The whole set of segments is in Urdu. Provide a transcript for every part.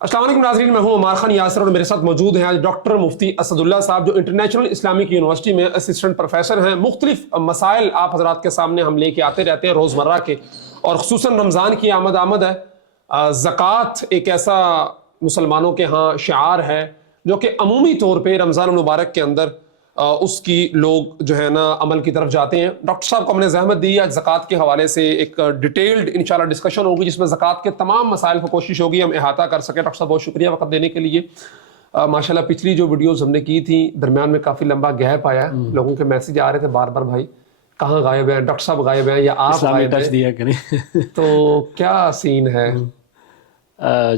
السلام علیکم ناظرین، میں ہوں عمار خان یاسر اور میرے ساتھ موجود ہیں آج ڈاکٹر مفتی اسد اللہ صاحب، جو انٹرنیشنل اسلامک یونیورسٹی میں اسسٹنٹ پروفیسر ہیں۔ مختلف مسائل آپ حضرات کے سامنے ہم لے کے آتے رہتے ہیں روزمرہ کے، اور خصوصاً رمضان کی آمد ہے۔ زکوٰۃ ایک ایسا مسلمانوں کے ہاں شعار ہے جو کہ عمومی طور پہ رمضان المبارک کے اندر اس کی لوگ جو ہے نا عمل کی طرف جاتے ہیں۔ ڈاکٹر صاحب کو ہم نے زحمت دی، آج زکوٰۃ کے حوالے سے ایک ڈیٹیلڈ انشاءاللہ ڈسکشن ہوگی جس میں زکوٰۃ کے تمام مسائل کو کوشش ہوگی ہم احاطہ کر سکیں۔ ڈاکٹر صاحب بہت شکریہ وقت دینے کے لیے۔ ماشاءاللہ پچھلی جو ویڈیوز ہم نے کی تھیں درمیان میں کافی لمبا گیپ آیا ہے، لوگوں کے میسیج آ رہے تھے بار بار، بھائی کہاں غائب ہیں ڈاکٹر صاحب، غائب ہیں یا آپ غائب ہیں، دیا کریں تو کیا سین ہے؟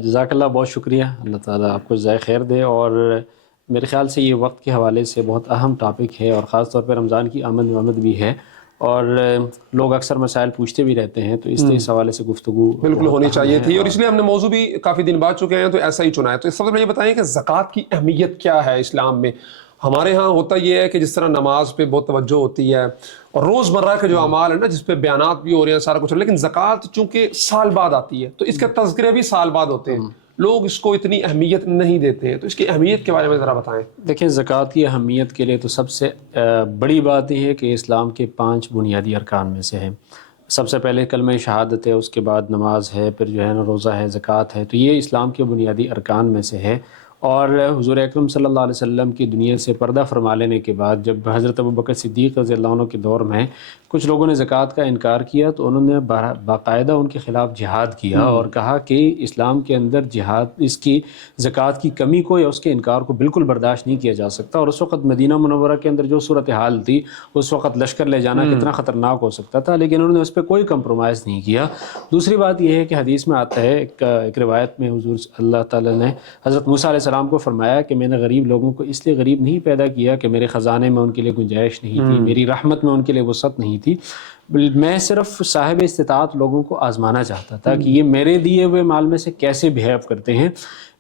جزاک اللہ، بہت شکریہ، اللہ تعالیٰ آپ کو جزائے خیر دے۔ اور میرے خیال سے یہ وقت کے حوالے سے بہت اہم ٹاپک ہے، اور خاص طور پہ رمضان کی آمد بھی ہے، اور لوگ اکثر مسائل پوچھتے بھی رہتے ہیں، تو اس لیے اس حوالے سے گفتگو بالکل ہونی چاہیے تھی، اور اس لیے ہم نے موضوع بھی کافی دن بعد چکے ہیں تو ایسا ہی چنا ہے۔ تو اس سب میں یہ بتائیں کہ زکوٰۃ کی اہمیت کیا ہے اسلام میں؟ ہمارے ہاں ہوتا یہ ہے کہ جس طرح نماز پہ بہت توجہ ہوتی ہے اور روزمرہ کے جو اعمال ہیں نا جس پہ بیانات بھی ہو رہے ہیں سارا کچھ، لیکن زکوٰۃ چونکہ سال بعد آتی ہے تو اس کے تذکرے بھی سال بعد ہوتے ہیں، لوگ اس کو اتنی اہمیت نہیں دیتے ہیں، تو اس کی اہمیت کے بارے میں ذرا بتائیں۔ دیکھیں، زکوٰۃ کی اہمیت کے لیے تو سب سے بڑی بات یہ ہے کہ اسلام کے 5 بنیادی ارکان میں سے ہے۔ سب سے پہلے کلمہ شہادت ہے، اس کے بعد نماز ہے، پھر جو ہے نا روزہ ہے، زکوٰۃ ہے، تو یہ اسلام کے بنیادی ارکان میں سے ہے۔ اور حضور اکرم صلی اللہ علیہ وسلم کی دنیا سے پردہ فرما لینے کے بعد جب حضرت ابوبکر صدیق رضی اللہ عنہ کے دور میں کچھ لوگوں نے زکوٰۃ کا انکار کیا، تو انہوں نے باقاعدہ ان کے خلاف جہاد کیا اور کہا کہ اسلام کے اندر جہاد، اس کی زکوٰۃ کی کمی کو یا اس کے انکار کو بالکل برداشت نہیں کیا جا سکتا۔ اور اس وقت مدینہ منورہ کے اندر جو صورتحال تھی، اس وقت لشکر لے جانا کتنا خطرناک ہو سکتا تھا، لیکن انہوں نے اس پہ کوئی کمپرومائز نہیں کیا۔ دوسری بات یہ ہے کہ حدیث میں آتا ہے، ایک روایت میں حضور اللہ تعالیٰ نے حضرت موسیٰ علیہ السلام کو فرمایا کہ میں نے غریب لوگوں کو اس لیے غریب نہیں پیدا کیا کہ میرے خزانے میں ان کے لیے گنجائش نہیں تھی، میری رحمت میں ان کے لیے وسعت نہیں تھی، میں صرف صاحب استطاعت لوگوں کو آزمانا چاہتا تھا کہ یہ میرے دیے ہوئے مال میں سے کیسے بہیو کرتے ہیں۔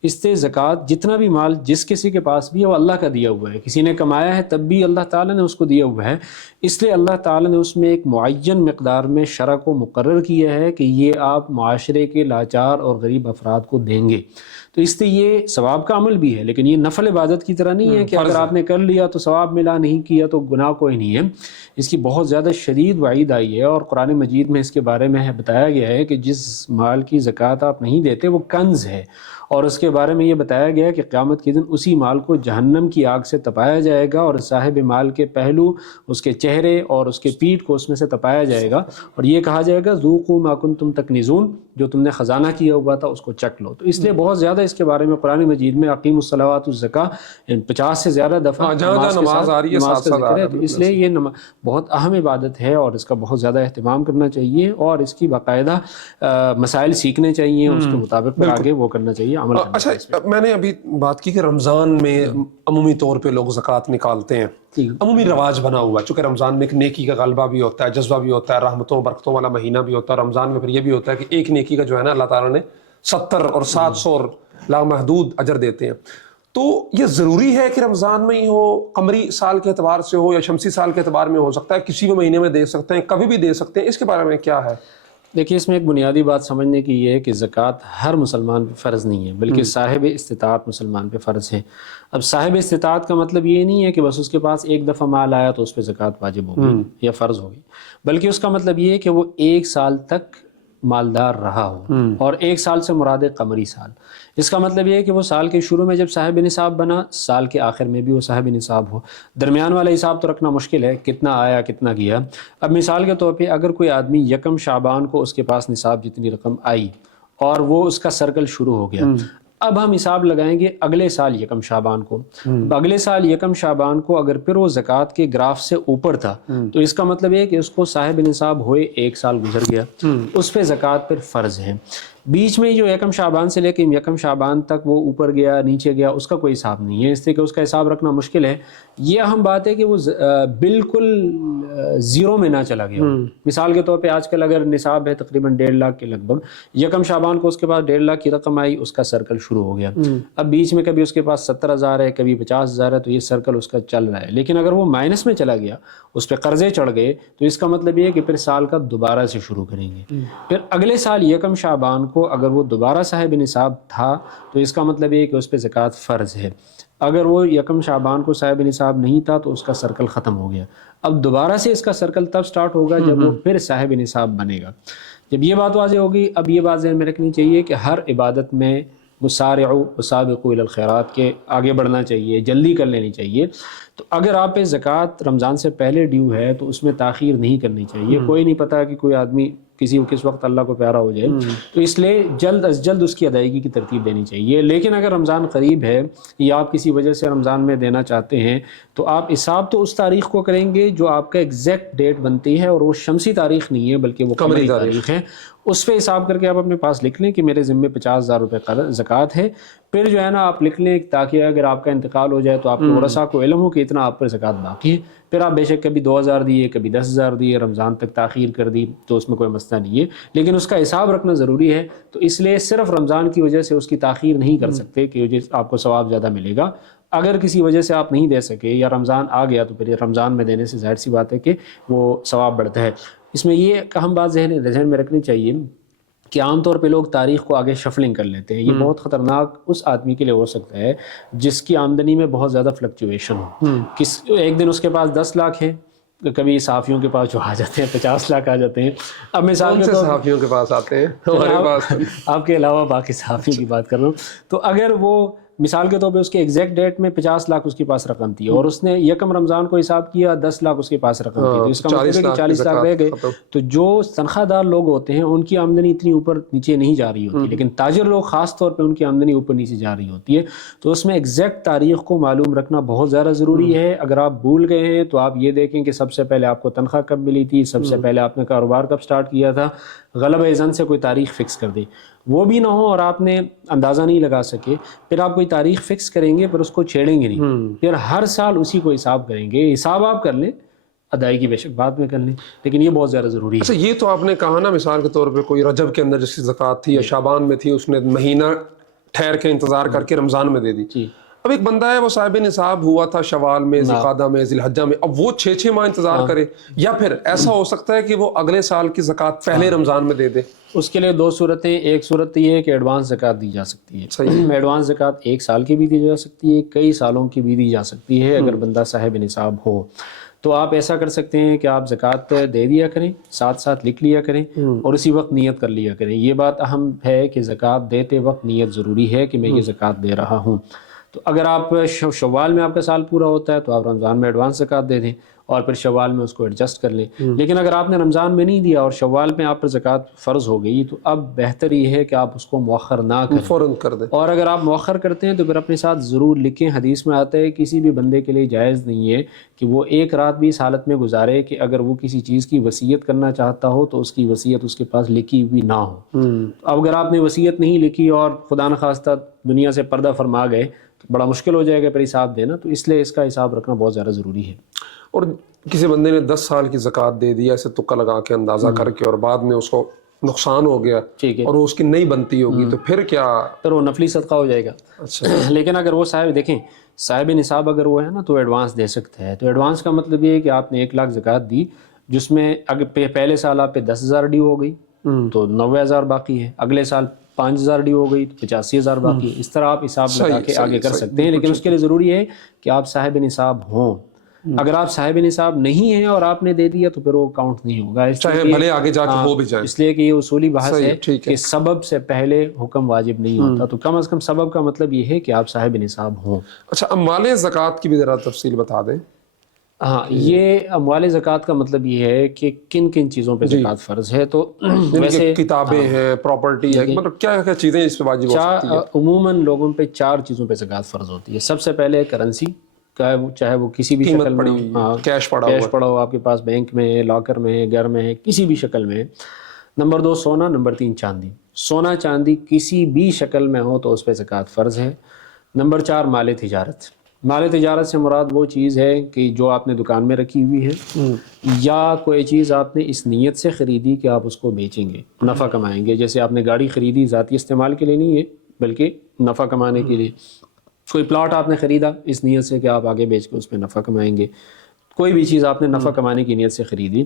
اس سے زکوٰۃ، جتنا بھی مال جس کسی کے پاس بھی ہے وہ اللہ کا دیا ہوا ہے، کسی نے کمایا ہے تب بھی اللہ تعالیٰ نے اس کو دیا ہوا ہے، اس لیے اللہ تعالیٰ نے اس میں ایک معین مقدار میں شرع کو مقرر کیا ہے کہ یہ آپ معاشرے کے لاچار اور غریب افراد کو دیں گے۔ تو اس لیے یہ ثواب کا عمل بھی ہے، لیکن یہ نفل عبادت کی طرح نہیں ہے کہ اگر آپ نے کر لیا تو ثواب ملا، نہیں کیا تو گناہ کوئی نہیں ہے۔ اس کی بہت زیادہ شدید وعید آئی ہے، اور قرآن مجید میں اس کے بارے میں بتایا گیا ہے کہ جس مال کی زکوٰۃ آپ نہیں دیتے وہ کنز ہے، اور اس کے بارے میں یہ بتایا گیا ہے کہ قیامت کے دن اسی مال کو جہنم کی آگ سے تپایا جائے گا، اور صاحب مال کے پہلو، اس کے چہرے اور اس کے پیٹھ کو اس میں سے تپایا جائے گا، اور یہ کہا جائے گا ذوقوا ما کنتم تکنزون، جو تم نے خزانہ کیا ہوا تھا اس کو چکھ لو۔ تو اس لیے بہت زیادہ اس کے بارے میں قرآن مجید میں اقیموا الصلاۃ والزکاۃ 50 سے زیادہ دفعہ نماز آ رہی ہے، نماز کا ذکر ہے، تو اس لیے یہ بہت اہم عبادت ہے اور اس کا بہت زیادہ اہتمام کرنا چاہیے، اور اس کی باقاعدہ مسائل سیکھنے چاہیے، اس کے مطابق پھر آگے وہ کرنا چاہیے، عمل کرنا چاہیے۔ اچھا، میں نے ابھی بات کی کہ رمضان میں عمومی طور پہ لوگ زکوٰۃ نکالتے ہیں، عمومی رواج بنا ہوا ہے، چونکہ رمضان میں ایک نیکی کا غلبہ بھی ہوتا ہے، جذبہ بھی ہوتا ہے، رحمتوں برکتوں والا مہینہ بھی ہوتا ہے۔ رمضان میں پھر یہ بھی ہوتا ہے کہ ایک نیکی کا جو ہے نا اللہ تعالیٰ نے 70 اور 700 اور لامحدود اجر دیتے ہیں۔ تو یہ ضروری ہے کہ رمضان میں ہی ہو، قمری سال کے اعتبار سے ہو یا شمسی سال کے اعتبار میں ہو سکتا ہے، کسی بھی مہینے میں دے سکتے ہیں، کبھی بھی دے سکتے ہیں، اس کے بارے میں کیا ہے؟ دیکھیے، اس میں ایک بنیادی بات سمجھنے کی یہ ہے کہ زکوٰۃ ہر مسلمان پہ فرض نہیں ہے، بلکہ صاحب استطاعت مسلمان پہ فرض ہے۔ اب صاحب استطاعت کا مطلب یہ نہیں ہے کہ بس اس کے پاس ایک دفعہ مال آیا تو اس پہ زکوٰۃ واجب ہوگی یا فرض ہوگی، بلکہ اس کا مطلب یہ ہے کہ وہ 1 سال تک مالدار رہا ہو، اور 1 سال سے مراد قمری سال۔ اس کا مطلب یہ ہے کہ وہ سال کے شروع میں جب صاحب نصاب بنا، سال کے آخر میں بھی وہ صاحب نصاب ہو۔ درمیان والا حساب تو رکھنا مشکل ہے، کتنا آیا کتنا گیا۔ اب مثال کے طور پہ اگر کوئی آدمی 1 شعبان کو اس کے پاس نصاب جتنی رقم آئی اور وہ اس کا سرکل شروع ہو گیا، اب ہم حساب لگائیں گے اگلے سال 1 شعبان کو۔ اگلے سال 1 شعبان کو اگر پھر وہ زکوٰۃ کے گراف سے اوپر تھا تو اس کا مطلب ہے کہ اس کو صاحب نصاب ہوئے 1 سال گزر گیا، اس پہ زکوٰۃ پھر فرض ہے۔ بیچ میں جو 1 شعبان سے لے کے 1 شعبان تک وہ اوپر گیا نیچے گیا، اس کا کوئی حساب نہیں ہے، اس لیے کہ اس کا حساب رکھنا مشکل ہے۔ یہ اہم بات ہے کہ وہ بالکل زیرو میں نہ چلا گیا۔ مثال کے طور پہ آج کل اگر نصاب ہے تقریباً 1.5 لاکھ کے لگ بھگ، 1 شعبان کو اس کے پاس 1.5 لاکھ کی رقم آئی، اس کا سرکل شروع ہو گیا۔ اب بیچ میں کبھی اس کے پاس 70,000 ہے، کبھی 50,000 ہے، تو یہ سرکل اس کا چل رہا ہے۔ لیکن اگر وہ مائنس میں چلا گیا، اس پہ قرضے چڑھ گئے، تو اس کا مطلب یہ ہے کہ پھر سال کا دوبارہ سے شروع کریں گے۔ پھر اگلے سال 1 شعبان کو کو اگر وہ دوبارہ صاحب نصاب تھا تو اس کا مطلب یہ کہ اس پہ زکوٰۃ فرض ہے. اگر وہ یکم شعبان کو صاحب نصاب نہیں تھا تو اس کا سرکل ختم ہو گیا. اب دوبارہ سے اس کا سرکل تب سٹارٹ ہوگا جب وہ پھر صاحب نصاب بنے گا. جب یہ بات واضح ہوگی, اب یہ بات ذہن میں رکھنی چاہیے کہ ہر عبادت میں مسارعوا وسابقوا الی الخیرات کے آگے بڑھنا چاہیے, جلدی کر لینی چاہیے. تو اگر آپ پہ زکوٰۃ رمضان سے پہلے ڈیو ہے تو اس میں تاخیر نہیں کرنی چاہیے. کوئی نہیں پتا کہ کوئی آدمی کس وقت اللہ کو پیارا ہو جائے, تو اس لیے جلد از جلد اس کی ادائیگی کی ترتیب دینی چاہیے. لیکن اگر رمضان قریب ہے یا آپ کسی وجہ سے رمضان میں دینا چاہتے ہیں تو آپ حساب تو اس تاریخ کو کریں گے جو آپ کا ایگزیکٹ ڈیٹ بنتی ہے, اور وہ شمسی تاریخ نہیں ہے بلکہ وہ قمری تاریخ ہے. اس پہ حساب کر کے آپ اپنے پاس لکھ لیں کہ میرے ذمے 50,000 روپے زکوٰۃ ہے. پھر جو ہے نا آپ لکھ لیں تاکہ اگر آپ کا انتقال ہو جائے تو آپ کے ورثاء کو علم ہو کہ اتنا آپ پر زکوٰۃ باقی ہے. پھر آپ بے شک کبھی 2,000 دیے, کبھی 10,000 دیے, رمضان تک تاخیر کر دی تو اس میں کوئی مسئلہ نہیں ہے, لیکن اس کا حساب رکھنا ضروری ہے. تو اس لیے صرف رمضان کی وجہ سے اس کی تاخیر نہیں کر سکتے کہ آپ کو ثواب زیادہ ملے گا. اگر کسی وجہ سے آپ نہیں دے سکے یا رمضان آ گیا تو پھر رمضان میں دینے سے ظاہر سی بات ہے کہ وہ ثواب بڑھتا ہے. اس میں یہ اہم بات ذہن میں رکھنی چاہیے کہ عام طور پہ لوگ تاریخ کو آگے شفلنگ کر لیتے ہیں. یہ بہت خطرناک اس آدمی کے لیے ہو سکتا ہے جس کی آمدنی میں بہت زیادہ فلکچویشن ہو. ایک دن اس کے پاس 10 لاکھ ہے, کبھی صحافیوں کے پاس جو آ جاتے ہیں 50 لاکھ آ جاتے ہیں. اب مثال کے صحافیوں کے پاس آتے ہیں, آپ کے علاوہ باقی صحافیوں کی بات کر رہا ہوں. تو اگر وہ مثال کے طور پہ اس کے ایگزیکٹ ڈیٹ میں 50 لاکھ اس کے پاس رقم تھی اور اس نے یکم رمضان کو حساب کیا 10 لاکھ اس کے پاس رقم تھی, تو اس کا مطلب ہے کہ 40 لاکھ رہ گئے. تو جو تنخواہ دار لوگ ہوتے ہیں ان کی آمدنی اتنی اوپر نیچے نہیں جا رہی ہوتی, لیکن تاجر لوگ خاص طور پہ ان کی آمدنی اوپر نیچے جا رہی ہوتی ہے. تو اس میں ایگزیکٹ تاریخ کو معلوم رکھنا بہت زیادہ ضروری ہے. اگر آپ بھول گئے ہیں تو آپ یہ دیکھیں کہ سب سے پہلے آپ کو تنخواہ کب ملی تھی, سب سے پہلے آپ نے کاروبار کب سٹارٹ کیا تھا. غلبہ ظن سے کوئی تاریخ فکس کر دیں, وہ بھی نہ ہو اور آپ نے اندازہ نہیں لگا سکے, پھر آپ کوئی تاریخ فکس کریں گے پر اس کو چھیڑیں گے نہیں, پھر ہر سال اسی کو حساب کریں گے. حساب آپ کر لیں, ادائیگی بے شک بعد میں کر لیں, لیکن یہ بہت زیادہ ضروری ہے. اچھا, یہ تو آپ نے کہا نا مثال کے طور پہ کوئی رجب کے اندر جس کی زکوٰۃ تھی یا شعبان میں تھی, اس نے مہینہ ٹھہر کے انتظار کر کے رمضان میں دے دی. اب ایک بندہ ہے وہ صاحب نصاب ہوا تھا شوال میں, ذوالقعدہ میں, ذی الحجہ میں, اب وہ 6 ماہ انتظار کرے, یا پھر ایسا ہو سکتا ہے کہ وہ اگلے سال کی زکوٰۃ پہلے رمضان میں دے دے. اس کے لیے 2 صورتیں. ایک صورت یہ ہے کہ ایڈوانس زکوٰۃ دی جا سکتی ہے. ایڈوانس زکوٰۃ 1 سال کی بھی دی جا سکتی ہے, کئی سالوں کی بھی دی جا سکتی ہے اگر بندہ صاحب نصاب ہو. تو آپ ایسا کر سکتے ہیں کہ آپ زکوٰۃ دے دیا کریں, ساتھ ساتھ لکھ لیا کریں اور اسی وقت نیت کر لیا کریں. یہ بات اہم ہے کہ زکوٰۃ دیتے وقت نیت ضروری ہے کہ میں یہ زکوٰۃ دے رہا ہوں. تو اگر آپ شوال میں آپ کا سال پورا ہوتا ہے تو آپ رمضان میں ایڈوانس زکوٰۃ دے دیں اور پھر شوال میں اس کو ایڈجسٹ کر لیں. لیکن اگر آپ نے رمضان میں نہیں دیا اور شوال میں آپ پر زکوٰۃ فرض ہو گئی تو اب بہتر یہ ہے کہ آپ اس کو مؤخر نہ کریں, فوراً کر دیں. اور اگر آپ مؤخر کرتے ہیں تو پھر اپنے ساتھ ضرور لکھیں. حدیث میں آتا ہے کسی بھی بندے کے لیے جائز نہیں ہے کہ وہ ایک رات بھی اس حالت میں گزارے کہ اگر وہ کسی چیز کی وصیت کرنا چاہتا ہو تو اس کی وصیت اس کے پاس لکھی ہوئی نہ ہو. اب اگر آپ نے وصیت نہیں لکھی اور خدا نخواستہ دنیا سے پردہ فرما گئے تو بڑا مشکل ہو جائے گا پھر حساب دینا. تو اس لیے اس کا حساب رکھنا بہت زیادہ ضروری ہے. اور کسی بندے نے 10 سال کی زکوٰۃ دے دی ایسے تکا لگا کے اندازہ کر کے, اور بعد میں اس کو نقصان ہو گیا اور وہ اس کی نہیں بنتی ہوگی, تو پھر کیا؟ پھر وہ نفلی صدقہ ہو جائے گا. اچھا, لیکن اگر وہ صاحب نصاب اگر وہ ہے نا تو ایڈوانس دے سکتا ہے. تو ایڈوانس کا مطلب یہ ہے کہ آپ نے 1 لاکھ زکوٰۃ دی, جس میں اگر پہلے سال آپ پہ 10,000 ڈیو ہو گئی تو 90,000 باقی ہے, اگلے سال 5,000 ڈیو ہو گئی تو 85,000 باقی ہے. اس طرح آپ حساب لگا کے آگے کر سکتے ہیں, لیکن اس کے لیے ضروری ہے کہ آپ صاحب نصاب ہوں. اگر آپ صاحب نصاب نہیں ہیں اور آپ نے دے دیا تو پھر وہ کاؤنٹ نہیں ہوگا, چاہے بھلے آگے جا کے ہو بھی جائے. اس لیے کہ یہ اصولی بحث ہے کہ سبب سے پہلے حکم واجب نہیں ہوتا, تو کم از کم سبب کا مطلب یہ ہے کہ آپ صاحب نصاب ہوں. اچھا, اموال زکوٰۃ کی بھی ذرا تفصیل بتا دیں. ہاں, یہ اموال زکوٰۃ کا مطلب یہ ہے کہ کن کن چیزوں پہ زکوٰۃ فرض ہے. تو ویسے کتابیں ہیں, پراپرٹی ہے, مطلب کیا کیا چیزیں اس پہ واجب ہو سکتی ہیں؟ عموماً لوگوں پہ 4 چیزوں پہ زکوٰۃ فرض ہوتی ہے. سب سے پہلے کرنسی, چاہے وہ کسی بھی شکل میں, کیش پڑا ہو آپ کے پاس, بینک میں, لاکر میں, گھر میں, کسی بھی شکل میں. نمبر 2 سونا. نمبر 3 چاندی. سونا چاندی کسی بھی شکل میں ہو تو اس پہ زکوٰۃ فرض ہے. نمبر 4 مال تجارت. مال تجارت سے مراد وہ چیز ہے کہ جو آپ نے دکان میں رکھی ہوئی ہے یا کوئی چیز آپ نے اس نیت سے خریدی کہ آپ اس کو بیچیں گے, نفع کمائیں گے. جیسے آپ نے گاڑی خریدی ذاتی استعمال کے لیے نہیں ہے بلکہ نفع کمانے کے لیے. کوئی پلاٹ آپ نے خریدا اس نیت سے کہ آپ آگے بیچ کے اس پہ نفع کمائیں گے. کوئی بھی چیز آپ نے نفع کمانے کی نیت سے خریدی,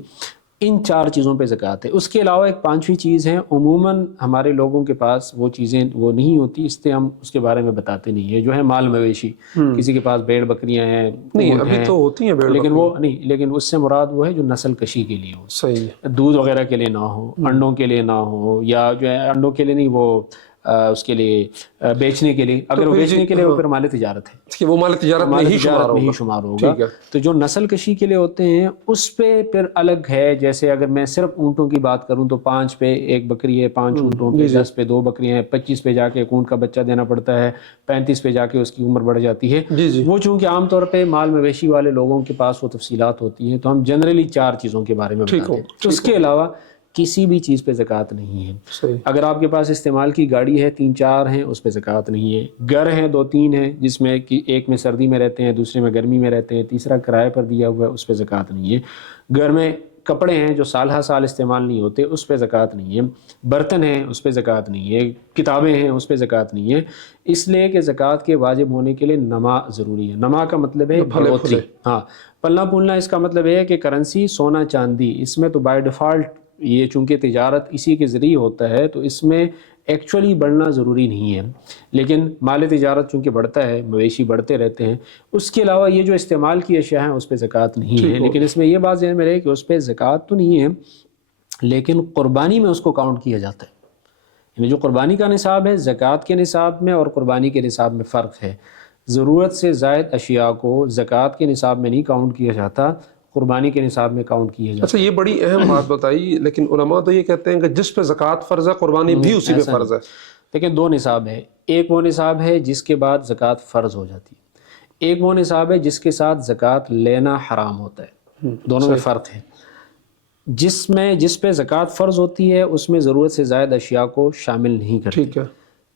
ان 4 چیزوں پہ زکوٰۃ ہے۔ اس کے علاوہ ایک 5ویں چیز ہے، عموماً ہمارے لوگوں کے پاس وہ چیزیں وہ نہیں ہوتی، اس لیے ہم اس کے بارے میں بتاتے نہیں ہیں، جو ہے مال مویشی۔ کسی کے پاس بھیڑ بکریاں ہیں، نہیں ابھی تو ہوتی ہیں بھیڑ لیکن وہ نہیں، لیکن اس سے مراد وہ ہے جو نسل کشی کے لیے ہو، صحیح ہے، دودھ وغیرہ کے لیے نہ ہو، انڈوں کے لیے نہ ہو، یا جو ہے انڈوں کے لیے نہیں، وہ اس کے لیے بیچنے کے لیے، اگر وہ بیچنے کے لیے وہ پھر مال تجارت ہے کہ وہ مال تجارت میں ہی شمار ہوگا۔ تو جو نسل کشی کے لیے ہوتے ہیں اس پہ پھر الگ ہے، جیسے اگر میں صرف اونٹوں کی بات کروں تو 5 پہ 1 بکری ہے، 5 اونٹوں پہ 10 پہ 2 بکریاں ہیں، 25 پہ جا کے ایک اونٹ کا بچہ دینا پڑتا ہے، 35 پہ جا کے اس کی عمر بڑھ جاتی ہے۔ وہ چونکہ عام طور پہ مال مویشی والے لوگوں کے پاس وہ تفصیلات ہوتی ہیں، تو ہم جنرلی 4 چیزوں کے بارے میں بتاتے ہیں۔ اس کے علاوہ کسی بھی چیز پہ زکوٰۃ نہیں ہے۔ اگر آپ کے پاس استعمال کی گاڑی ہے 3-4 ہیں، اس پہ زکوٰۃ نہیں ہے۔ گھر ہیں 2-3 ہیں، جس میں ایک میں سردی میں رہتے ہیں، دوسرے میں گرمی میں رہتے ہیں، تیسرا کرائے پر دیا ہوا ہے، اس پہ زکوٰۃ نہیں ہے۔ گھر میں کپڑے ہیں جو سال ہر سال استعمال نہیں ہوتے، اس پہ زکوٰۃ نہیں ہے۔ برتن ہیں، اس پہ زکوٰۃ نہیں ہے۔ کتابیں ہیں، اس پہ زکوٰۃ نہیں ہے، اس لیے کہ زکوٰۃ کے واجب ہونے کے لیے نما ضروری ہے۔ نما کا مطلب ہے بڑھوتری، ہاں، پلنا پھولنا اس کا مطلب ہے کہ کرنسی، سونا چاندی، اس میں تو بائی ڈیفالٹ یہ چونکہ تجارت اسی کے ذریعے ہوتا ہے تو اس میں ایکچولی بڑھنا ضروری نہیں ہے، لیکن مال تجارت چونکہ بڑھتا ہے، مویشی بڑھتے رہتے ہیں۔ اس کے علاوہ یہ جو استعمال کی اشیاء ہیں اس پہ زکوٰۃ نہیں ہے، لیکن اس میں یہ بات ذہن میں رہے کہ اس پہ زکوٰۃ تو نہیں ہے، لیکن قربانی میں اس کو کاؤنٹ کیا جاتا ہے۔ یعنی جو قربانی کا نصاب ہے، زکوٰۃ کے نصاب میں اور قربانی کے نصاب میں فرق ہے۔ ضرورت سے زائد اشیاء کو زکوٰۃ کے نصاب میں نہیں کاؤنٹ کیا جاتا، قربانی کے نصاب میں کاؤنٹ کیا جاتا ہے۔ اچھا، یہ بڑی اہم بات بتائی، لیکن علماء تو یہ کہتے ہیں کہ جس پہ زکوٰۃ فرض ہے قربانی بھی اسی پہ فرض ہے۔ دیکھیں 2 نصاب ہے، ایک وہ نصاب ہے جس کے بعد زکوٰۃ فرض ہو جاتی ہے، ایک وہ نصاب ہے جس کے ساتھ زکوٰۃ لینا حرام ہوتا ہے، دونوں میں فرق ہے۔ جس پہ زکوٰۃ فرض ہوتی ہے اس میں ضرورت سے زائد اشیاء کو شامل نہیں کرتی۔ ٹھیک ہے۔